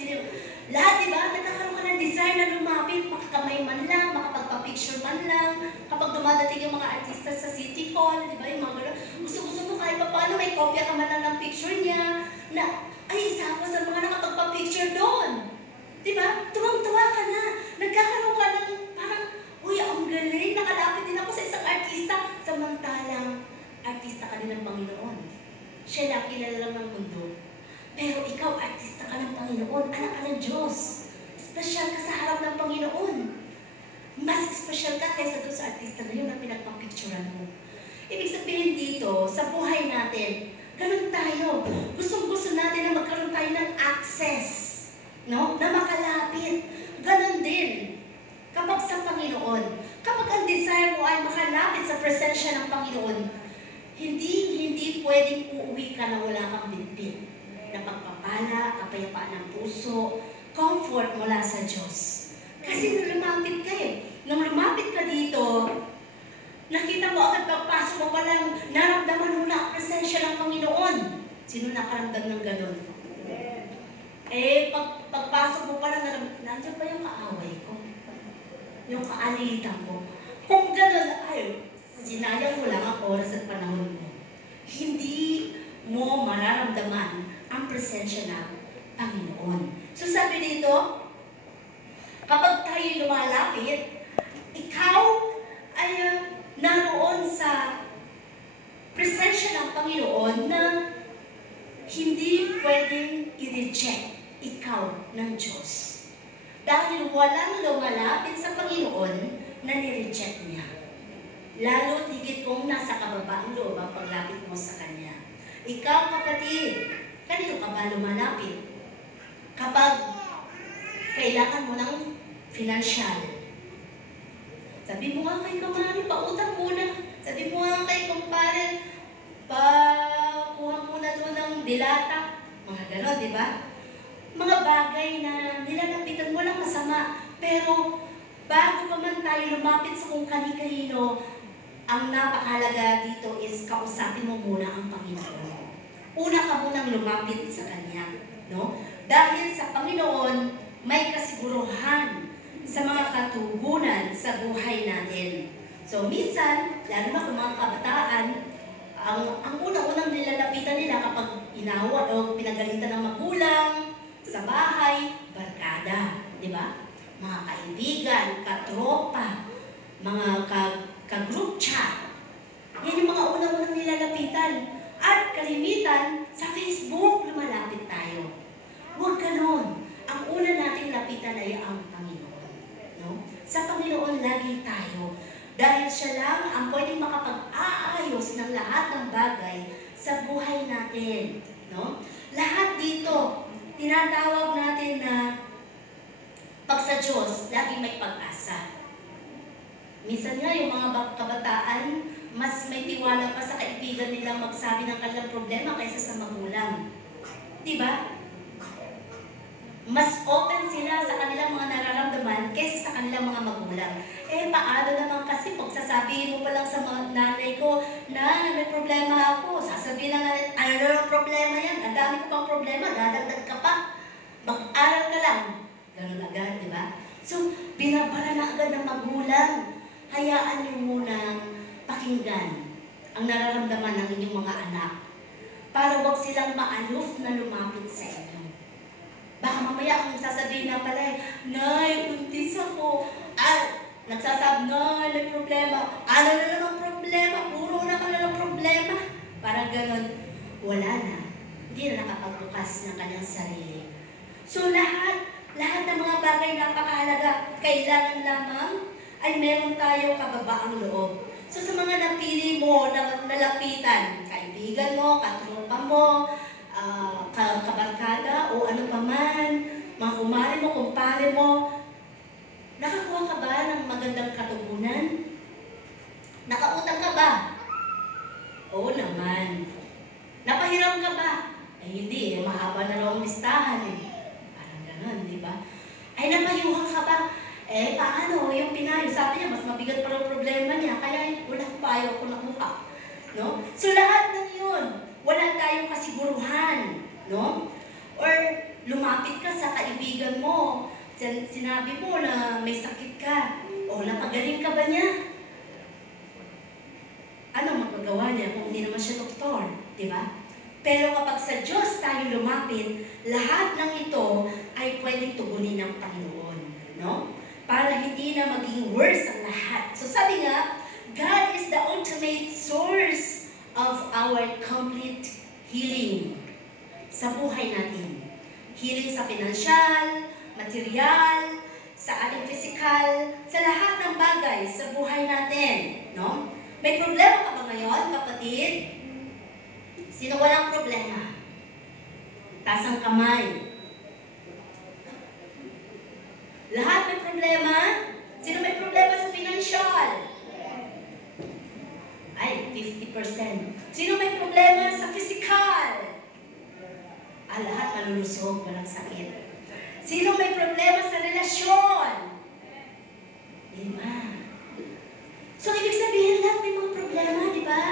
lahat, di ba? Nagkakaroon ka ng desire na lumapit, makakamay man lang, makapagpa-picture man lang. Kapag dumadating yung mga artista sa City Hall, di ba? Yung mga gano'n, gusto mo kahit pa paano, may kopya ka man lang ng picture niya, na, ay, isa ako sa mga nakapagpa-picture doon. Di ba? Tuwang-tuwa ka na. Nagkakaroon ka ng parang, uy, ang galing, nakalapit din ako sa isang artista. Samantalang, artista ka din ng Panginoon. Siya lang kilala lang ng mundo. Pero ikaw, artista ka ng Panginoon, anak ka ng Diyos. Espesyal ka sa harap ng Panginoon. Mas espesyal ka kaysa doon sa artista na yun na pinagpapicturan mo. Ibig sabihin dito, sa buhay natin, ganun tayo. Gustong-gusto natin na magkaroon tayo ng access, no? Na makalapit. Ganun din. Kapag sa Panginoon, kapag ang desire mo ay makalapit sa presensya ng Panginoon, hindi pwedeng uuwi ka na wala kang bitbit. Na pagpapala, kapayapaan ng puso, comfort mula sa Diyos. Kasi nung lumapit ka nung lumapit ka dito, nakita mo agad pagpasok mo palang naramdaman mo na ang presensya ng Panginoon. Sino nakaramdam ng ganun? Pagpasok mo palang nandiyan pa yung kaaway ko. Yung kaalitan ko. Kung ganun, sinayang mo lang ang oras at panahon mo. Hindi mo mararamdaman ang presensya ng Panginoon. So sabi dito, kapag tayo lumalapit, ikaw ay naroon sa presensya ng Panginoon na hindi pwedeng i-reject ikaw ng Diyos. Dahil walang lumalapit sa Panginoon na ni-reject niya. Lalo tigit kung nasa kababaang loob ang paglapit mo sa Kanya. Ikaw, kapatid, kanino ka ba lumalapit? Kapag kailangan mo ng financial. Sabi mo nga kay kumari, pautang muna. Sabi mo nga kay kumpare, pakuha muna doon ng dilata. Mga gano'n, di ba? Mga bagay na nilalapitan mo lang masama. Pero bago pa man tayo lumapit sa kung kani-kanino, ang napakahalaga dito is kausapin mo muna ang Panginoon. Una ka munang lumapit sa Kanya. No? Dahil sa Panginoon, may kasiguruhan sa mga katugunan sa buhay natin. So, minsan, lalo na kung mga kabataan, ang unang-unang nilalapitan nila kapag inawa o pinagalitan ng magulang, sa bahay, barkada. Di ba? Mga kaibigan, katropa, mga ka-group chat. Yan yung mga unang-unang nilalapitan. At kalimitan, sa Facebook, lumalapit tayo. Huwag ganon. Ang una nating lapitan ay ang Panginoon. No? Sa Panginoon, lagi tayo. Dahil siya lang ang pwedeng makapag-aayos ng lahat ng bagay sa buhay natin. No? Lahat dito, tinatawag natin na pag sa Diyos, lagi may pag-asa. Minsan nga, yung mga kabataan, mas may tiwala pa sa kaibigan nilang magsabi ng kanilang problema kaysa sa magulang. Diba? Mas open sila sa kanilang mga nararamdaman kaysa sa kanilang mga magulang. Paano naman kasi pag sasabihin mo pa lang sa mga nanay ko na may problema ako, sasabihin lang natin, ano na ang problema yan? Ang dami ko pang problema, dadagdag ka pa. Mag-aral ka lang. Ganun agad, di ba? So, binabara na agad ng magulang. Hayaan niyo munang pakinggan ang nararamdaman ng inyong mga anak para wag silang maaluf na lumapit sa inyo. Baka mamaya kung sasabihin na pala, Nay, buntis ako. Nagsasabi, Nay, may problema. Ano na namang problema? Puro na ka na ng problema. Parang ganon. Wala na. Hindi na nakapagbukas ng kanyang sarili. So lahat ng mga bagay napakahalaga, kailangan lamang ay meron tayo kababaang loob. So sa mga napili mo na nalapitan, kaibigan mo, katropa mo, kabarkada o ano pa man, mga kumare mo, kumpare mo, nakakuha ka ba ng magandang katugunan? Nakautang ka ba? Oo naman. Napahiram ka ba? Hindi, mahaba na raw ang listahan Parang gano'n, di ba? Napayuhan ka ba? Paano? Yung pinayo, sabi niya, mas mabigat pa raw problema niya, kaya wala ko pa, ayaw ko nakuha. No? So lahat ng yun, wala tayong kasiguruhan. No? Or lumapit ka sa kaibigan mo, sinabi mo na may sakit ka, o napagaling ka ba niya? Ano magagawa niya kung hindi naman siya doktor? Di ba? Pero kapag sa Diyos tayo lumapit, lahat ng ito ay pwedeng tugunin ng Panginoon. No? Para hindi na maging worse ang lahat. So sabi nga, God is the ultimate source of our complete healing sa buhay natin. Healing sa pinansyal, material, sa ating physical, sa lahat ng bagay sa buhay natin. No? May problema ka ba ngayon, kapatid? Sino walang problema? Taas ang kamay. Lahat may problema? Sino may problema sa financial? Ay, 50%. Sino may problema sa physical? Lahat malulusog, walang sakit. Sino may problema sa relasyon? 5. So, ibig sabihin, lahat may mga problema, di ba?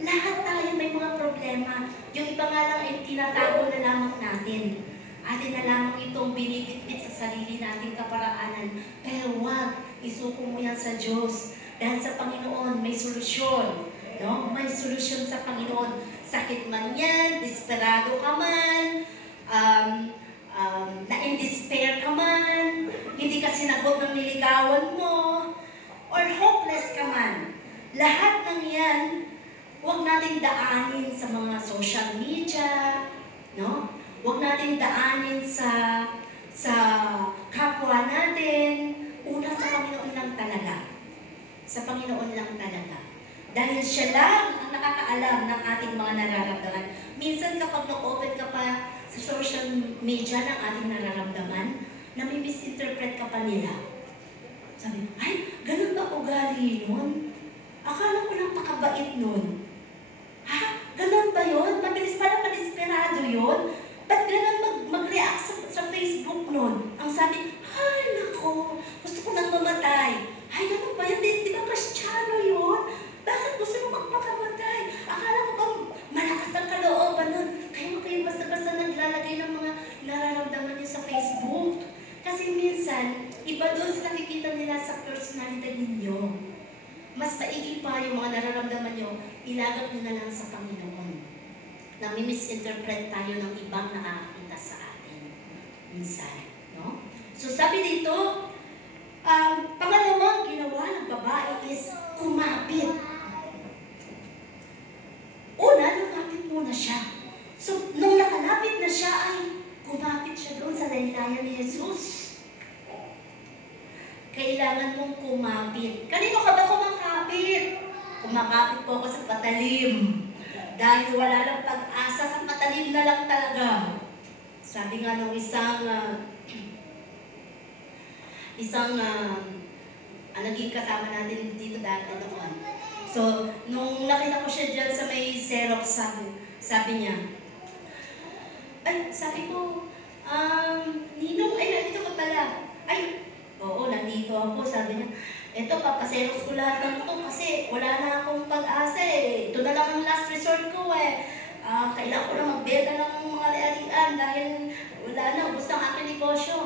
Lahat tayo may mga problema. Yung iba nga lang ay tinatago na lamang natin. Atin na lamang itong binibitbit sa sarili nating kaparaanan. Pero wag, isuko mo yan sa Diyos. Dahil sa Panginoon, may solusyon. No? May solusyon sa Panginoon. Sakit man yan, desperado ka man, na-in-despair ka man, hindi ka sinagot ng niligawan mo, or hopeless ka man. Lahat ng yan, huwag nating daanin sa mga social media, no? Huwag nating daanin sa kapwa natin. Una sa Panginoon lang talaga. Sa Panginoon lang talaga. Dahil siya lang ang nakakaalam ng ating mga nararamdaman. Minsan kapag na-open ka pa sa social media ng ating nararamdaman, nami-misinterpret ka pa nila. Sabi, ay, ganun ba ugali nun? Akala ko lang pakabait nun. Ha? Ganun ba yun? Mabilis pala madesperado yun? Ba't ganun mag-react sa Facebook nun? Ang sabi, ay, nako, gusto ko nang mamatay. Ay, ganun ba yun? Di ba Kristiyano yun? Bakit gusto mo magpakamatay? Akala ko bang malakas ang kalooban nun? Kaya kayo basta-basta naglalagay ng mga nararamdaman niyo sa Facebook. Kasi minsan, iba doon sa nakikita nila sa personalidad ninyo. Mas maigi pa yung mga nararamdaman nyo, ilagak nyo na lang sa Panginoon. Nami-misinterpret tayo ng ibang nakakakita sa atin. Minsan. No? So sabi dito, Pangalawang ginawa ng babae is kumapit. Una, lumapit muna siya. So, nung nakalapit na siya ay kumapit siya doon sa laylayan ni Jesus. Kailangan mong kumapit. Kanino ka ba kumakapit? Kumakapit po ako sa patalim. Dahil wala lang pag-asa, sa patalim na lang talaga. Sabi nga nung isang naging kasama natin dito dati noon. So, nung nakita ko siya dyan sa may Xerox, sabi niya, sabi ko, Ninong, nandito ka pala. Oo, nandito ako. Sabi niya, eto, papaseros ko lahat ng ito kasi wala na akong pag-asa eh. Ito na lang ang last resort ko eh. Kailangan ko lang magbenta ng mga ari-arian dahil wala na, ubos ng aking negosyo.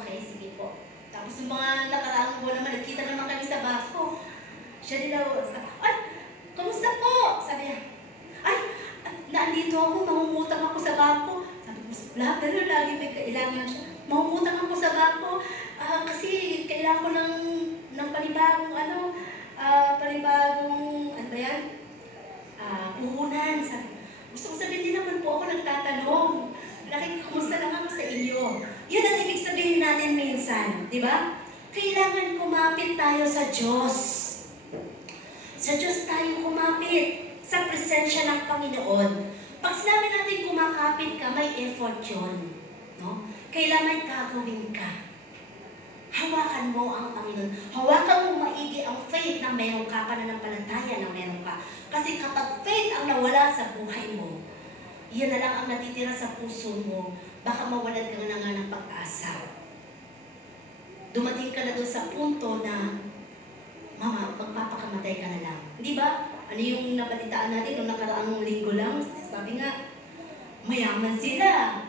Okay, sige po. Tapos yung mga nakaraang buwan naman, nagkita naman kami sa bako. Siya nila, kamusta po? Sabi niya, naandito ako, mangungutang ako sa bako. Sabi ko, lahat na lagi may kailangan siya. Mangungutang ako sa bako kasi kailangan ko ng panibagong puhunan. Gusto ko sabihin din naman po ako nagtatanong. Kumusta lang ako sa inyo. Yun ang ibig sabihin natin minsan, di ba? Kailangan kumapit tayo sa Diyos. Sa Diyos tayo kumapit. Sa presensya ng Panginoon. Pag sinabi natin kumakapit ka, may effort yun. No? Kailangan gagawin ka. Hawakan mo ang Panginoon. Hawakan mo maigi ang faith na meron ka, pananampalataya na meron ka. Kasi kapag faith ang nawala sa buhay mo, yan na lang ang natitira sa puso mo, baka mawalan ka na nga ng pag-asa. Dumating ka na doon sa punto na, Mama, magpapakamatay ka na lang. Di ba? Ano yung nabalitaan natin nung nakaraang linggo lang? Sabi nga, mayaman sila.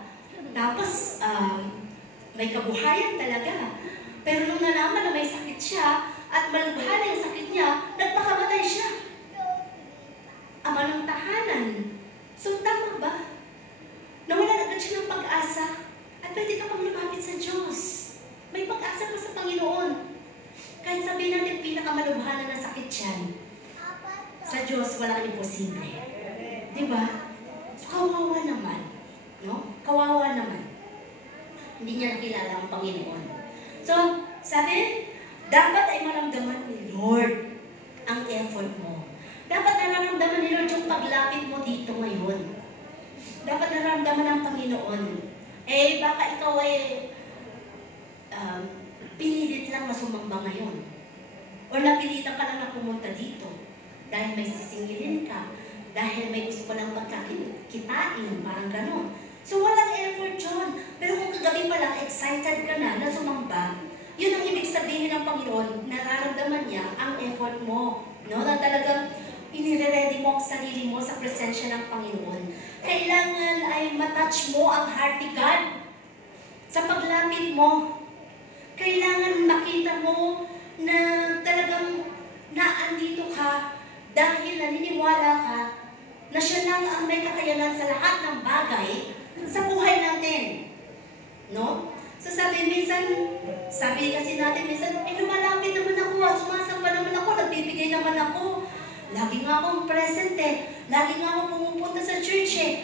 Tapos, may kabuhayan talaga. Pero nung nalaman na may sakit siya, at malubhan yung sakit niya, nagpakamatay siya. Ama ng tahanan. So, tama ba? Nawala agad siya ng pag-asa at pwede ka pang lumapit sa Diyos. May pag-asa pa sa Panginoon. Kahit sabihin natin pinakamalubhanan na sakit yan, sa Diyos walang imposible. Diba? So, kawawa naman. No? Kawawa naman. Hindi niya nakilala ang Panginoon. So, sabi, dapat ay maramdaman ni Lord ang effort mo. Dapat nararamdaman ni Lord yung paglapit mo dito ngayon. Dapat nararamdaman ng Panginoon. Baka ikaw ay pinilit lang na sumamba ngayon. O napilitan ka lang na pumunta dito. Dahil may sisingilin ka. Dahil may gusto ka lang pagkakitain. Parang gano'n. So walang effort yun. Pero kung kagabi pa lang, excited ka na sumamba, yun ang ibig sabihin ng Panginoon, nararamdaman niya ang effort mo. No? Na talagang inire-ready mo ang sarili mo sa presensya ng Panginoon. Kailangan ay matouch mo ang heart ni God sa paglapit mo. Kailangan makita mo na talagang naandito ka dahil naniniwala ka na siya lang ang may kakayanan sa lahat ng bagay sa buhay natin. No? So sabi kasi natin minsan, lumalapit naman ako, sumasamba naman ako, nagbibigay naman ako. Lagi nga akong present lagi nga akong pumupunta sa church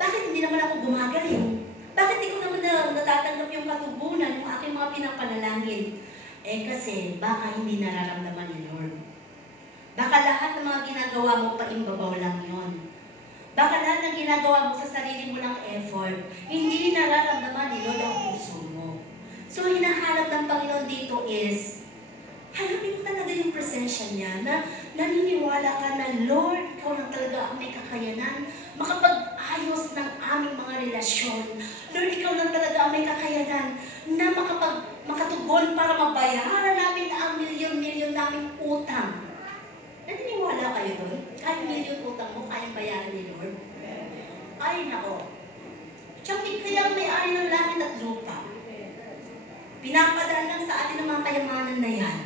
Bakit hindi naman ako gumagaling? Bakit hindi ko naman natatanggap yung katugunan, yung aking mga pinapanalangin? Kasi baka hindi nararamdaman ni Lord. Baka lahat ng mga ginagawa mo paimbabaw lang yon. Baka lahat ng ginagawa mo sa sarili mo ng effort, hindi nararamdaman ni Lord ang puso mo. So, hinahanap ng Panginoon dito is, hanapin mo talaga yung presensya niya na naniniwala ka na, Lord, ikaw lang talaga ang may kakayanan makapag-ayos ng aming mga relasyon. Lord, ikaw lang talaga ang may kakayanan na makatugon para mabayaran namin ang milyon-milyon naming utang. Naniniwala kayo doon? Kahit milyon utang mo, kayang bayaran ni Lord? Ay, nako. Kaya may-ari ng langit at lupa. Pinapadaan lang sa atin ang mga kayamanan na yan.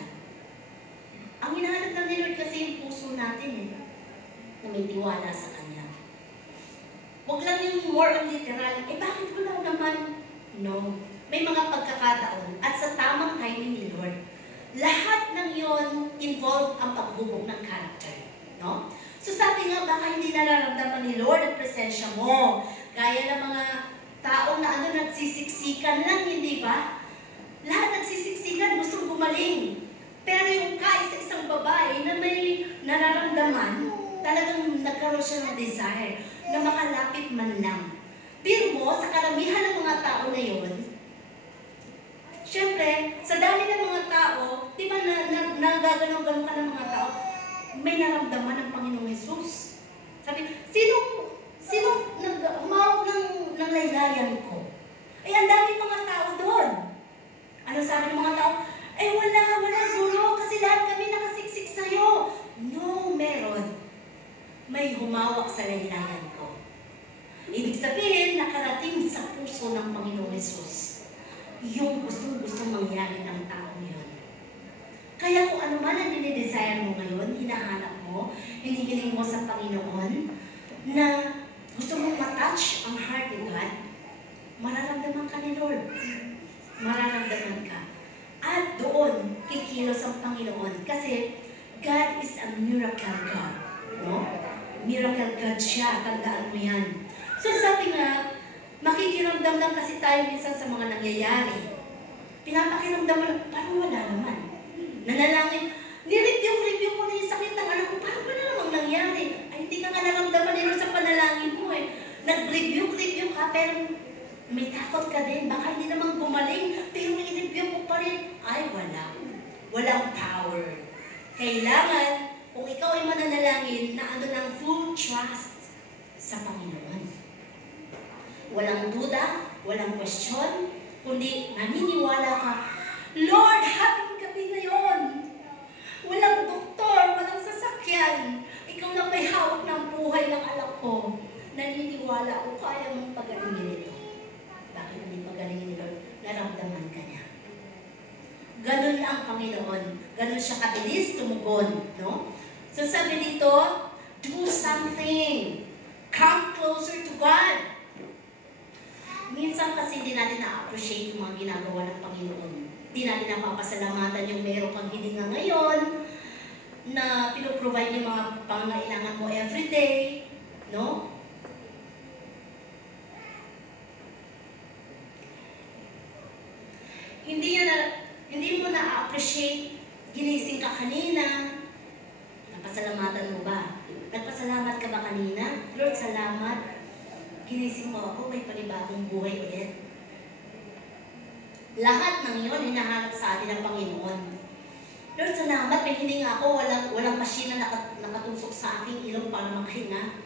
Ang hinahanap lang ni Lord kasi yung puso natin na may tiwala sa Kanya. Huwag lang yung more on literal. Bakit ko lang naman? No. may mga pagkakataon at sa tamang timing ni Lord. Lahat ng yon involved ang paghubog ng character. No? So sabi nga, baka hindi nararamdaman ni Lord ang presensya mo. Gaya ng mga taong na nagsisiksikan lang, hindi ba? Lahat nagsisiksikan, gustong gumaling. Pero yung kaisa-isang babae na may nararamdaman, talagang nagkaroon siya ng desire na makalapit man lang. Pero mo, sa karamihan ng mga tao na yun, syempre, sa dami ng mga tao, di ba nagaganon-ganon ka ng mga tao, may naramdaman ng Panginoong Hesus. Sabi, sino umawag ng laylayan ko? Ay, ang dami mga tao doon. Ano sabi ng mga tao? Ay, wala, gulo, kasi lahat kami nakasiksik sa'yo. No, meron. May humawak sa laylayan ko. Ibig sabihin, nakarating sa puso ng Panginoong Hesus yung gustong mangyari ng tao yun. Kaya kung ano man ang dinidesire mo ngayon, hinahanap mo, hinihiling mo sa Panginoon, na gusto mong matouch ang heart ni God, mararamdaman ka ni Lord. Mararamdaman ka. At doon, kikilos ang Panginoon. Kasi God is a miracle God. No? Miracle God siya. Tandaan mo yan. So sabi nga, makikiramdam lang kasi tayo minsan sa mga nangyayari. Pinapakiramdam mo lang, parang wala naman. Nanalangin, nireview ko na yung sakit ng anak ko, parang wala namang nangyari. Ay, hindi ka naramdaman nila sa panalangin mo eh. Nag-review ka, pero may takot ka din. Baka hindi naman gumaling, pero i-review mo pa rin. Ay, wala. Walang power. Kailangan, kung ikaw ay mananalangin, na ano ng full trust sa Panginoon. Walang duda, walang question, kundi naniniwala ka, Lord, happy gabi ngayon. Walang doktor, walang sasakyan. Ikaw na may hawak ng buhay ng anak ko. Naniniwala ko, kaya mong pagalingin ito. Bakit hindi pagalingin ni Lord? Naramdaman ka niya. Ganun ang Panginoon. Ganun siya kabilis tumugon. No? So sabi dito, do something. Come closer to God. Minsan kasi hindi natin na-appreciate yung mga ginagawa ng Panginoon. Hindi natin napapasalamatan yung meron kang hininga ngayon, na pinoprovide yung mga pangangailangan mo everyday, no? Hindi mo na-appreciate, ginising ka kanina, napasalamatan mo ba? Nagpasalamat ka ba kanina? Lord, salamat. Ginising mo ako, may panibagong buhay ulit. Lahat ng iyon, hinahanap sa atin ng Panginoon. Lord, salamat, may hininga ako, walang machine na nakatusok sa aking ilong para makahinga.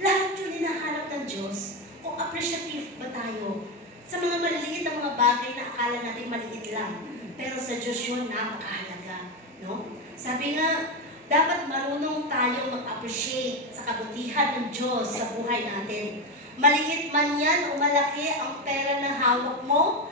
Lahat yun hinahanap ng Diyos. Kung appreciative ba tayo sa mga maliliit na mga bagay na akala natin maliit lang. Pero sa Diyos yun, napakahalaga. No? Sabi nga, dapat marunong tayong mag-appreciate sa kabutihan ng Diyos sa buhay natin. Maliit man yan o malaki ang pera na hawak mo,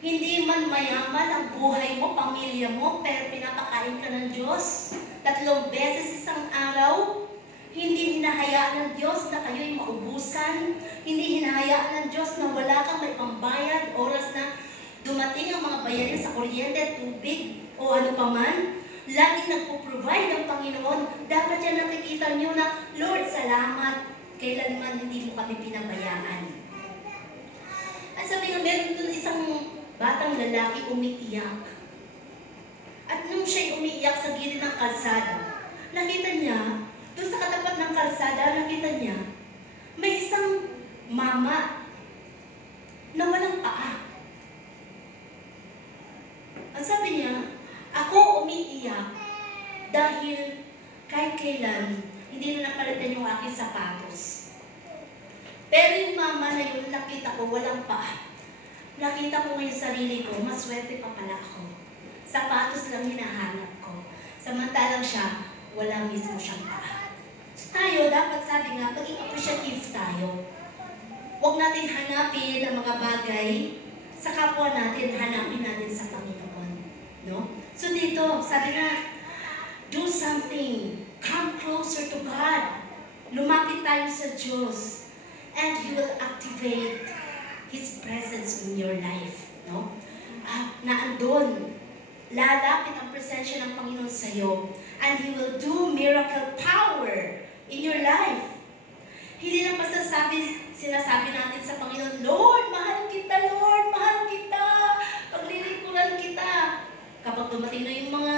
hindi man mayaman ang buhay mo, pamilya mo, pero pinapakain ka ng Diyos 3 beses isang araw, hindi hinahayaan ng Diyos na kayo'y maubusan, hindi hinahayaan ng Diyos na wala kang may pambayad, oras na dumating ang mga bayarin sa kuryente, tubig, o ano pa man. Laging nagpo-provide ang Panginoon. Dapat yan nakikita nyo na, Lord, salamat. Kailanman hindi mo kami pinabayaan. At sabi nga, meron doon isang batang lalaki umiiyak. At nung siya'y umiiyak sa gilid ng kalsada, nakita niya, doon sa katapat ng kalsada, nakita niya, may isang mama na walang paa. At sabi niya, ako umiiyak dahil kahit kailan, hindi na napalitan yung aking sapatos. Pero yung mama na yun, nakita ko, walang paa. Nakita ko ngayon sarili ko, maswerte pa pala ako. Sapatos lang hinahanap ko. Samantalang siya, wala mismo siyang paa. So tayo, dapat sabi nga, maging appreciative tayo. Huwag natin hanapin ang mga bagay sa kapwa natin, hanapin natin sa Panginoon. No? So dito, sabi nga, do something. Come closer to God. Lumapit tayo sa Diyos. And He will activate His presence in your life. No? Na andun, lalapit ang presensya ng Panginoon sa iyo, and He will do miracle power in your life. Hindi lang basta sinasabi natin sa Panginoon, Lord, mahal kita, Lord, mahal kita, paglilingkuran kita. Kapag dumating na yung mga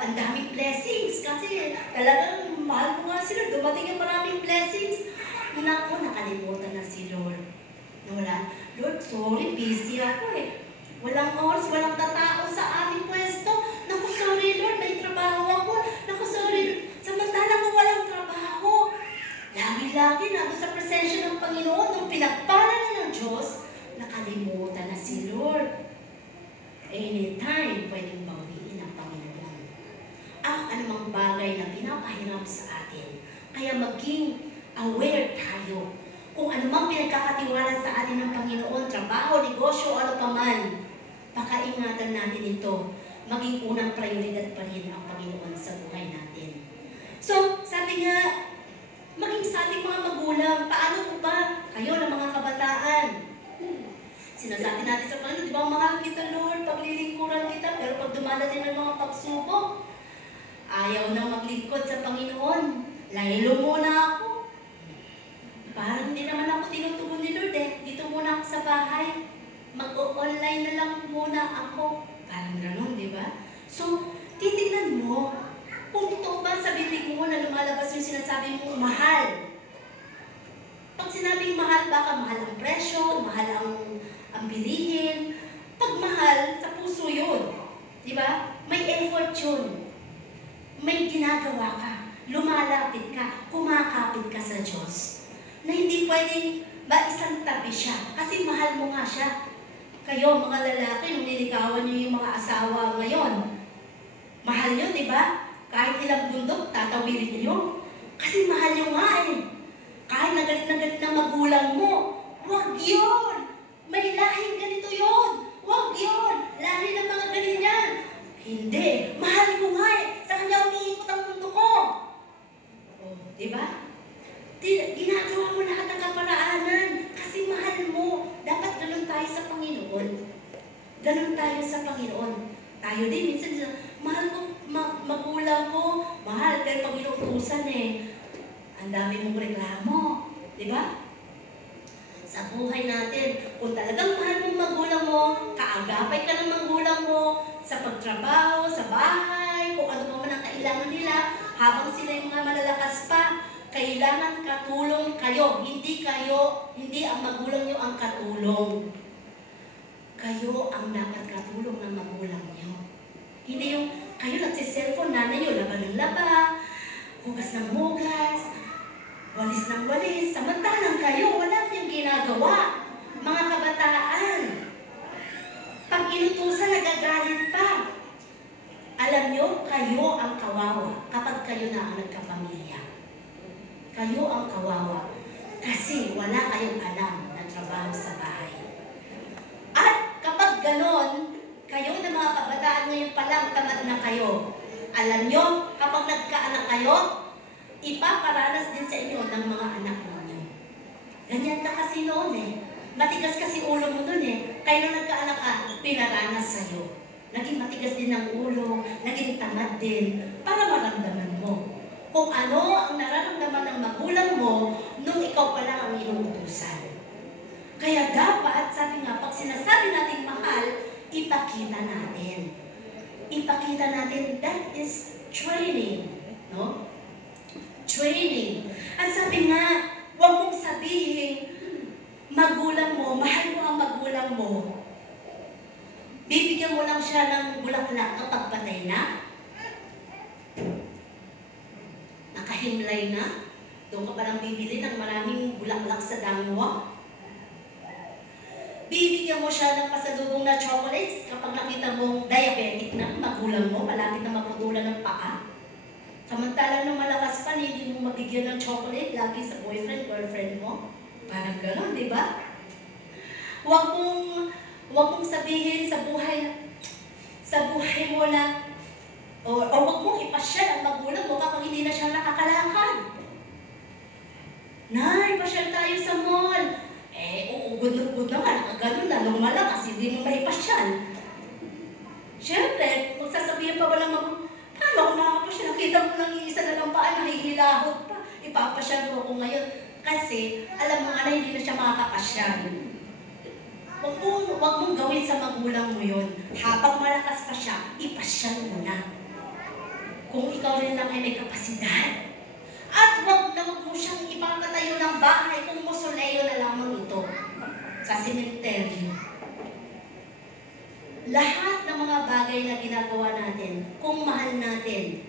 ang daming blessings, kasi talagang mahal ko nga sila, dumating yung maraming blessings, naku, nakalimutan na si Lord. Wala, Lord, sorry, busy ako eh. Walang oras, walang tatao sa aming pwesto. Naku, sorry Lord, may trabaho ako. Naku, sorry, samantalang ko walang trabaho. Lagi-lagi na sa presensya ng Panginoon, nung pinagpala na ng Diyos, nakalimutan na si Lord. Anytime, pwedeng bawiin ng Panginoon ang anumang bagay na pinapahirap sa atin. Kaya maging aware tayo kung anumang pinagkakatiwala sa atin ng Panginoon, trabaho, negosyo, ano paman, pakaingatan natin ito. Maging unang prioridad pa rin ang Panginoon sa buhay natin. So, sabi nga, maging sa ating mga magulang, paano po ba kayo ng mga kabataan? Sinasabi natin sa Panginoon, di ba, mahal kita Lord, paglilingkuran kita, pero pag dumadating ng mga pagsubok, ayaw na maglingkod sa Panginoon. Laylo muna ako. Parang hindi naman ako tinutugon ni Lord eh. Dito muna ako sa bahay. Mag-online na lang muna ako. Parang gano'n, di ba? So, titignan mo kung totoo ba sa bibig mo na lumalabas yung sinasabi mo, mahal. Pag sinabing mahal, baka mahal ang presyo, mahal ang bilihin. Pag mahal, sa puso yun. Di ba? May effort yun. May ginagawa ka. Lumalapit ka. Kumakapit ka sa Diyos. Na hindi pwedeng isang tabi siya. Kasi mahal mo nga siya. Kayo, mga lalaki, nung nilikawan niyo yung mga asawa ngayon, mahal nyo, di ba? Kahit ilang bundok, tatawirin niyo. Kasi mahal nyo nga eh. Kahit nagalit na galit ng magulang mo, wag yun! May lahing ganito yun! Wag yun! Lahi ng mga ganyan! Hindi! Mahal ko nga eh! Sa kanya umiikot ang mundo ko! Oh, di ba? Ginagawa mo lahat ng kaparaanan kasi mahal mo. Dapat ganun tayo sa Panginoon. Ganun tayo sa Panginoon. Tayo din, minsan, mahal ko, magulang ko, mahal, pero pag inuutusan eh, ang dami mong reklamo. Di ba? Sa buhay natin, kung talagang mahal mong magulang mo, kaagapay ka ng magulang mo, sa pagtrabaho, sa bahay, kung ano pa man ang kailangan nila, habang sila yung mga malalakas pa, kailangan katulong kayo. Hindi ang magulang nyo ang katulong. Kayo ang dapat katulong ng magulang nyo. Hindi yung kayo nagsiselfone, nanay nyo, laban ng laba, hugas ng hugas, walis ng walis, samantalang kayo, wala kayong ginagawa. Mga kabataan, pag inutusan, nagagalit pa. Alam nyo, kayo ang kawawa kapag kayo na ang nagkapamilya. Kayo ang kawawa kasi wala kayong alam na trabaho sa bahay. At kapag ganon, kayo na mga kabataan ngayon palang tamad na kayo. Alam nyo, kapag nagkaanak kayo, ipaparanas din sa inyo ng mga anak ninyo. Ganyan ka kasi noon eh. Matigas kasi ulo mo noon eh. Kaya nung nagkaanak ka, pinaranas sa'yo. Naging matigas din ang ulo, naging tamad din, para maramdaman mo kung ano ang nararamdaman ng magulang mo nung ikaw pa lang ang inuutusan. Kaya dapat, sabi nga, pag sinasabi natin mahal, ipakita natin. Ipakita natin, that is training. No? Training. At sabi nga, huwag mong sabihin, magulang mo, mahal mo ang magulang mo. Bibigyan mo lang siya ng bulaklak kapag patay na. Nakahimlay na. Doon ka palang bibili ng maraming bulaklak sa dangwa. Bibigyan mo siya ng pasalubong na chocolates kapag nakita mong diabetic na, magulang mo, malapit na maputulan ng paa. Samantalang nung malakas pa, hindi mo mabigyan ng chocolate lagi sa boyfriend, girlfriend mo. Parang gano'n, di ba? Huwag mong sabihin sa buhay mo na, o huwag mong ipasyal ang magulang mo kapag hindi na siya nakakalakad. Nay, pasyal tayo sa mall. uugod-ugod na nga, nakaganon na, lumala kasi hindi mo maipasyan. Siyempre, magsasabihin pa ba naman, paano ako makakapasyan? Nakita mo lang isa na lang paan, nahihilahot pa. Ipapasyan mo ako ngayon. Kasi, alam mo nga na hindi na siya makakapasyan. Huwag mong gawin sa magulang mo yun. Habang malakas pa siya, ipasyan mo na. Kung ikaw rin lang ay may kapasidad. At huwag mo siyang ipapatayo ng bahay kung musoleo na lamang ito sa simenteryo. Lahat ng mga bagay na ginagawa natin, kung mahal natin,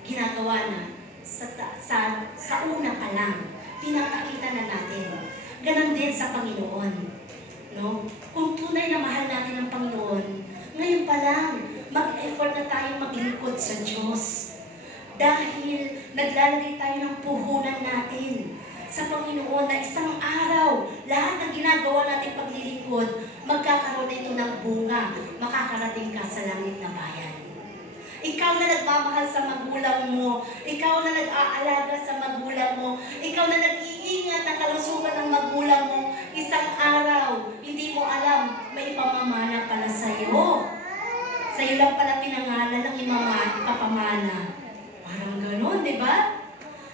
ginagawa na sa una pa lang, pinapakita na natin. Ganon din sa Panginoon. No? Kung tunay na mahal natin ang Panginoon, ngayon pa lang, mag-effort na tayong maglingkod sa Diyos. Dahil naglalagay tayo ng puhunan natin sa Panginoon na isang araw, lahat ng ginagawa natin paglilingkod, magkakaroon na ito ng bunga, makakarating ka sa langit na bayan. Ikaw na nagmamahal sa magulang mo, ikaw na nag-aalaga sa magulang mo, ikaw na nag-iingat ng kalusugan ng magulang mo, isang araw, hindi mo alam, may ipamamana pala sa'yo. Sa'yo lang pala pinangalan ng ipapamana. Parang gano'n, di ba?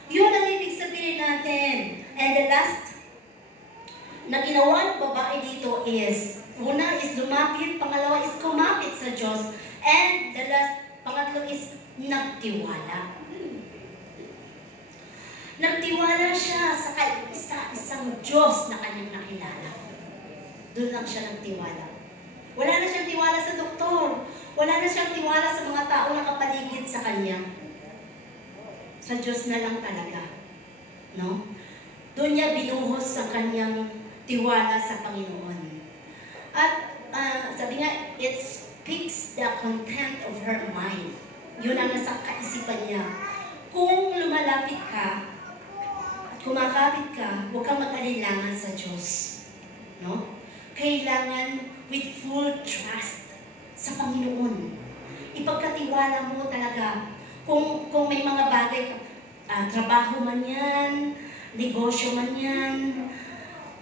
Yun ang ibig sabihin natin. And the last na ginawa ng babae dito is, una is lumapit, pangalawa is kumapit sa Diyos, and the last, pangatlo is nagtiwala. Nagtiwala siya sa isang Diyos na kanyang nakilala. Doon lang siya nagtiwala. Wala na siyang tiwala sa doktor. Wala na siyang tiwala sa mga tao na kapaligid sa kanya. Sa Diyos na lang talaga. No? Doon niya binuhos sa kanyang tiwala sa Panginoon. At sabi nga, it speaks the content of her mind. Yun ang nasa kaisipan niya. Kung lumalapit ka at kumakapit ka, huwag kang mag-alilangan sa Diyos. No? Kailangan with full trust sa Panginoon. Ipagkatiwala mo talaga. Kung may mga bagay, trabaho man yan, negosyo man yan,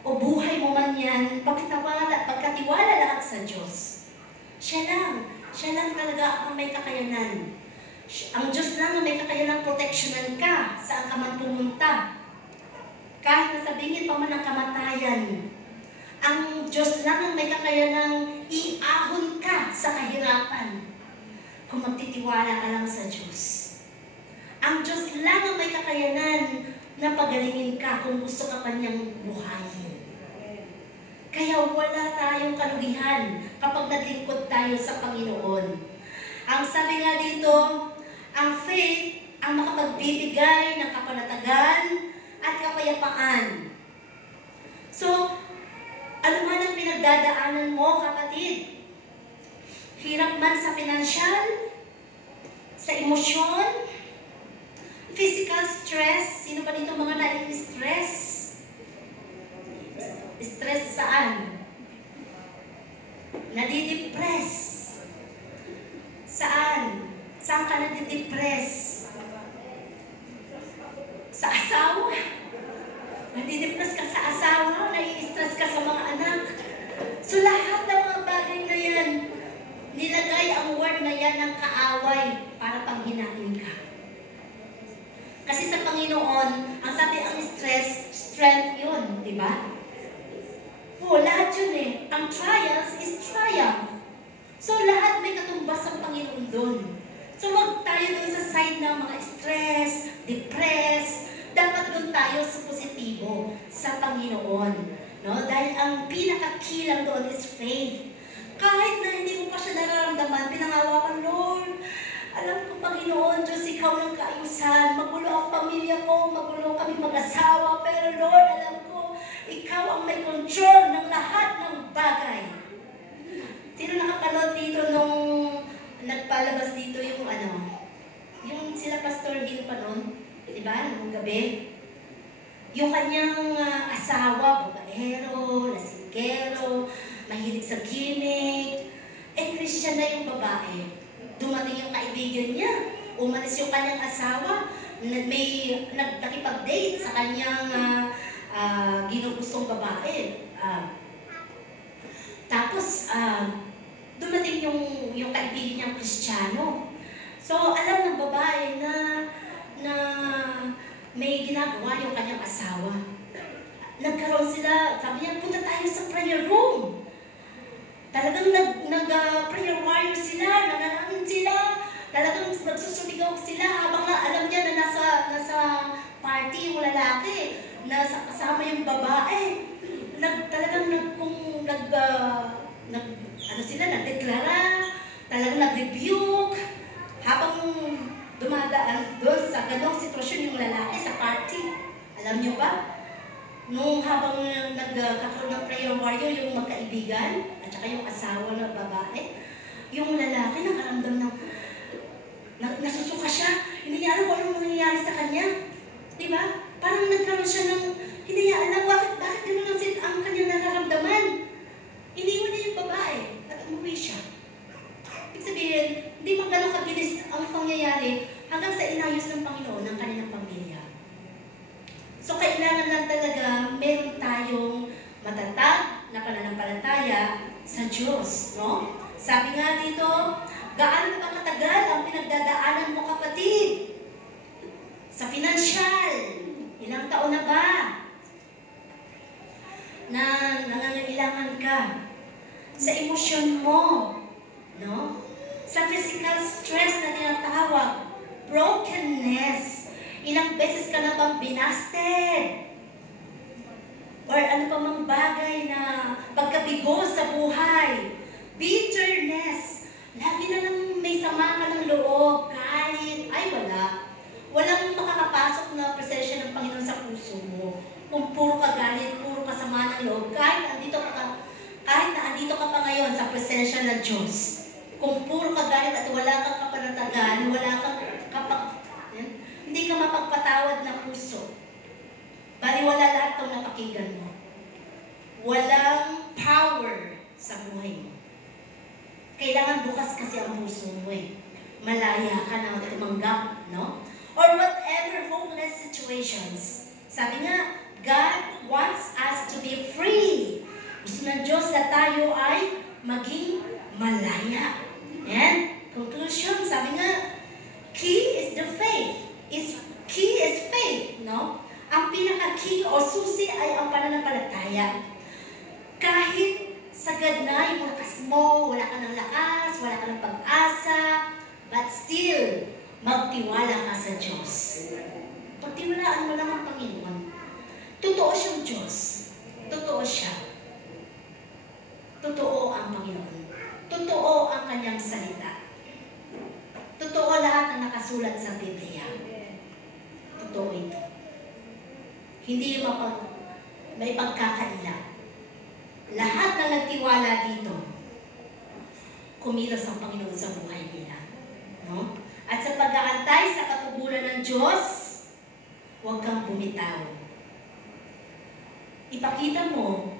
o buhay mo man yan, pagkatiwala lahat sa Diyos. Siya lang talaga ang may kakayanan. Ang Diyos lang ang may kakayanan proteksyonan ka saan ka man pumunta. Kahit nasabingin pa man ang kamatayan, ang Diyos lang ang may kakayanan iahon ka sa kahirapan. Kung magtitiwala ka lang sa Diyos. Ang Diyos lang ang may kakayanan na pagalingin ka kung gusto ka pa niyang buhayin. Kaya wala tayong kalugihan kapag naglingkod tayo sa Panginoon. Ang sabi nga dito, ang faith ang makapagbibigay ng kapanatagan at kapayapaan. So, ano man ang pinagdadaanan mo, kapatid? Hirap man sa pinansyal, sa emosyon, physical stress. Sino ba dito mga nai-stress? Stress saan? Nadidepress. Saan? Saan ka nadidepress? Sa asawa? Nadidepress ka sa asawa? Nai-stress ka sa mga anak? So lahat ng mga bagay na yan, nilagay ang word na yan ng kaaway para panghinain ka. Kasi sa Panginoon, ang sabi ang stress, strength yun, di ba? Lahat yun eh. Ang trials is triumph. So lahat may katumbas ang Panginoon doon. So wag tayo doon sa side ng mga stress, depress. Dapat doon tayo sa positibo, sa Panginoon. No? Dahil ang pinakakilang doon is faith. Kahit na hindi mo pa siya nararamdaman, pinangawakan, Lord, alam ko, Panginoon, Diyos, ikaw ng kaayusan. Magulo ang pamilya ko, magulo kami mag-asawa, pero Lord, alam ko, ikaw ang may control ng lahat ng bagay. Sino nakapanood dito nung nagpalabas dito yung yung sila Pastor Gil pa nun, diba, nung gabi? Yung kanyang asawa, babaero, lasingero, mahilig sa gimmick, Christian na yung babae. Dumating yung kaibigan niya, umalis yung kanyang asawa, may nakipag-date sa kanyang ginugustong babae. Tapos, dumating yung kaibigan niyang Kristiyano. So, alam ng babae na may ginagawa yung kanyang asawa. Nagkaroon sila, sabi niya, punta tayo sa prayer room. Talagang nag-prayer warrior sila, nananangin sila, talagang nagsusuligaw sila habang alam niya na nasa party yung lalaki, nasa kasama yung babae. Nagdeklara, talagang nag-rebuke, habang dumadaan doon sa ganong sitwasyon yung lalaki sa party. Alam niyo ba? Nung habang nagkakaroon ng prayer warrior yung magkaibigan, at saka yung asawa ng babae, yung lalaki nakaramdam ng nasusuka siya, hindi niya alam kung anong nangyayari sa kanya. Diba? Parang nagkaroon siya ng, hindi niya alam bakit gano'n ang kanyang nararamdaman. Iniwan niya yung babae at umuwi siya. Ibig sabihin, hindi pa gano'n kabilis ang pangyayari hanggang sa inayos ng Panginoon ang kanilang pamilya. So, kailangan lang talaga meron tayong matatag na pananampalataya sa Diyos, no? Sabi nga dito, gaano na ba katagal ang pinagdadaanan mo, kapatid? Sa pinansyal, ilang taon na ba na nangangailangan ka? Sa emosyon mo, no? Sa physical stress na tinatawag, brokenness. Ilang beses ka na bang binasted? Or ano pa mang bagay na pagkabigo sa buhay? Bitterness. Lagi na lang may sama ka ng loob, kahit, ay wala. Walang makakapasok na presensya ng Panginoon sa puso mo. Kung puro ka galit, puro ka sama ng loob, kahit na andito ka pa ngayon sa presensya ng Diyos. Kung puro ka galit at wala kang kapanatagan, hindi ka mapagpatawad na puso. Baliwala lahat ng napakinggan mo. Walang power sa buhay mo. Kailangan bukas kasi ang puso mo eh. Malaya ka na tumanggap, no? Or whatever hopeless situations. Sabi nga, God wants us to be free. Gusto ng Diyos na tayo ay maging malaya. And conclusion, sabi nga, key is the faith. Key is faith, no? Ang pinaka-key o susi ay ang pananampalataya. Kahit sagad na yung lakas mo, wala ka ng lakas, wala ka ng pag-asa, but still, magtiwala ka sa Diyos. Pagtiwalaan mo lang ang Panginoon. Totoo siyang Diyos. Totoo siya. Totoo ang Panginoon. Totoo ang kanyang salita. Totoo lahat na nakasulat sa Biblia. Totoo ito. Hindi may pagkakaila. Lahat na nagtiwala dito, kumilos ang Panginoon sa buhay nila. No? At sa pag-aantay sa katugunan ng Diyos, huwag kang bumitaw. Ipakita mo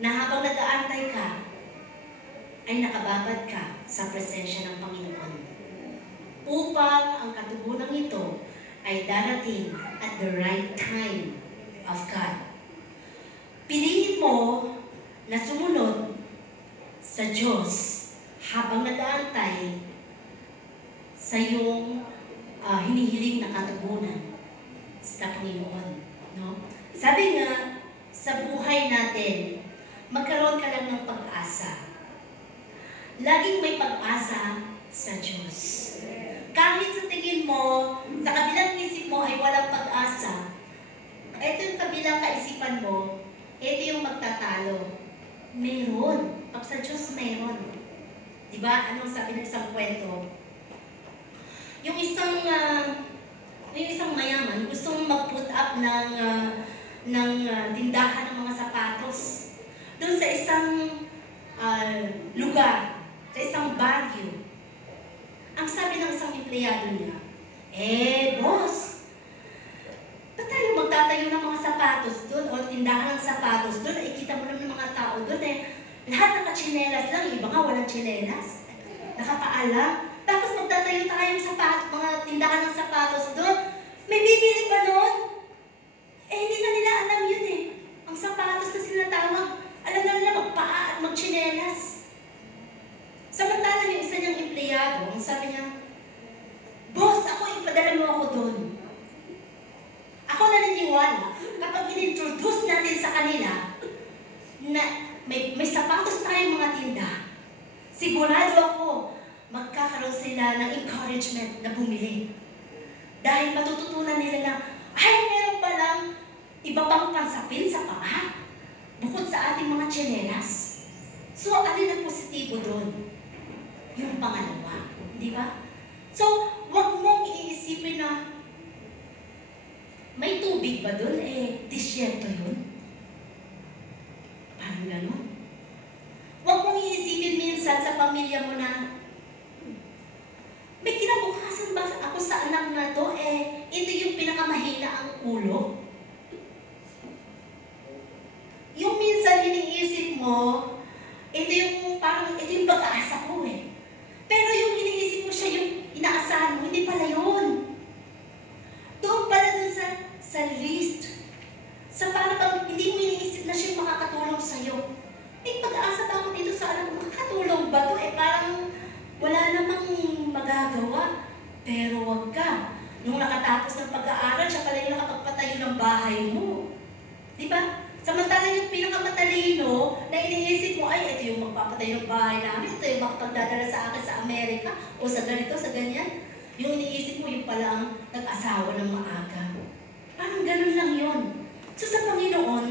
na habang nag-aantay ka, ay nakababad ka sa presensya ng Panginoon. Upang ang katugunan ito ay darating at the right time of God. Piliin mo na sumunod sa Diyos habang nag-aantay sa iyong hinihiling na katugunan sa Panginoon. No? Sabi nga, sa buhay natin, magkaroon ka lang ng pag-asa. Laging may pag-asa sa Diyos. Kahit sa tingin mo, sa kabilang isip mo ay walang pag-asa, ito yung kabilang kaisipan mo, ito yung magtatalo. Meron. Pag sa Diyos, meron. Diba? Anong sabi ng isang kwento? Yung isang mayaman, gustong mag-put up ng tindahan ng mga sapatos. Doon sa isang lugar, sa isang barrio. Ang sabi ng isang empleyado niya, boss, ba't tayo magtatayo ng mga sapatos doon o tindahan ng sapatos doon? Ikita mo naman ng mga tao doon lahat naka-tsinelas lang, iba nga walang tsinelas. Nakapaalam. Tapos magtatayo tayong mga tindahan ng sapatos doon. May bibili pa noon? Hindi na nila alam yun eh. Ang sapatos na sila tinatawag. Alam na nila magpaa at magtsinelas. Samantalang yung isa niyang empleyado, ang sabi niya, "Boss, ako ipadala mo ako doon." Ako naniniwala, kapag in-introduce natin sa kanila na may sapatos tayong mga tinda, sigurado ako, magkakaroon sila ng encouragement na bumili. Dahil matututunan nila na, ay, meron palang iba pang pansapin sa paa, bukod sa ating mga tsinelas. So, alin ang positibo doon? Yung pangalawa, di ba? So, huwag mong iisipin na, may tubig ba doon? Disyerto yun. Parang gano'n. Huwag mong iisipin minsan sa pamilya mo na, may kinabukasan ba ako sa anak na to? Ito yung pinakamahina ang ulo. Yung minsan iniisip mo, ito yung pag-aasa ko Pero yung iniisip mo siya, yung inaasahan mo, hindi pala yun. Doon pala dun sa list. Sa parang hindi mo iniisip na siya makakatulong sa'yo. May pag-aasa ba ako dito sa anak mo? Makakatulong ba to? Parang wala namang magagawa. Pero wag ka. Nung nakatapos ng pag-aaral, siya pala yung nakapagpatayo ng bahay mo. Di ba? Samantala yung pinakamatalino na iniisip mo, ay, ito yung magpapatayo ng bahay namin, ito yung makapagdadala sa akin sa Amerika, o sa ganito, sa ganyan. Yung iniisip mo, yung pala ang nag-asawa ng maaga. Parang ganun lang yun. So sa Panginoon,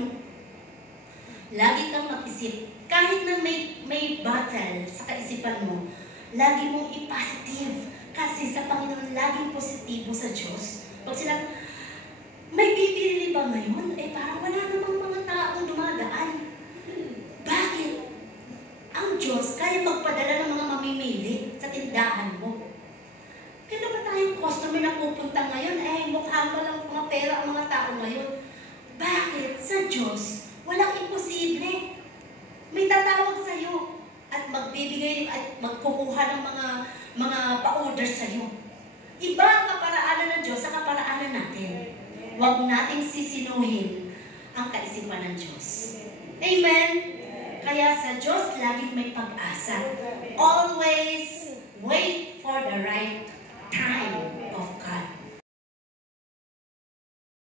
lagi kang mag-isip. Kahit na may battle sa kaisipan mo, lagi mong i-positive. Kasi sa Panginoon, laging positibo sa Diyos. Pag sila, may bibili ba ngayon? Parang wala namang mga taong dumadaan. Bakit? Ang Diyos kaya magpadala ng mga mamimili sa tindahan mo. Kaya ba tayong customer na pupunta ngayon? Mukhang walang mga pera ang mga tao ngayon. Bakit? Sa Diyos, walang imposible. May tatawag sa'yo at magbibigay at magkukuha ng mga pa-order sa'yo. Iba ang kaparaanan ng Diyos sa kaparaanan natin. Huwag nating sisinuhin ang kaisipan ng Diyos. Amen? Kaya sa Diyos, laging may pag-asa. Always wait for the right time.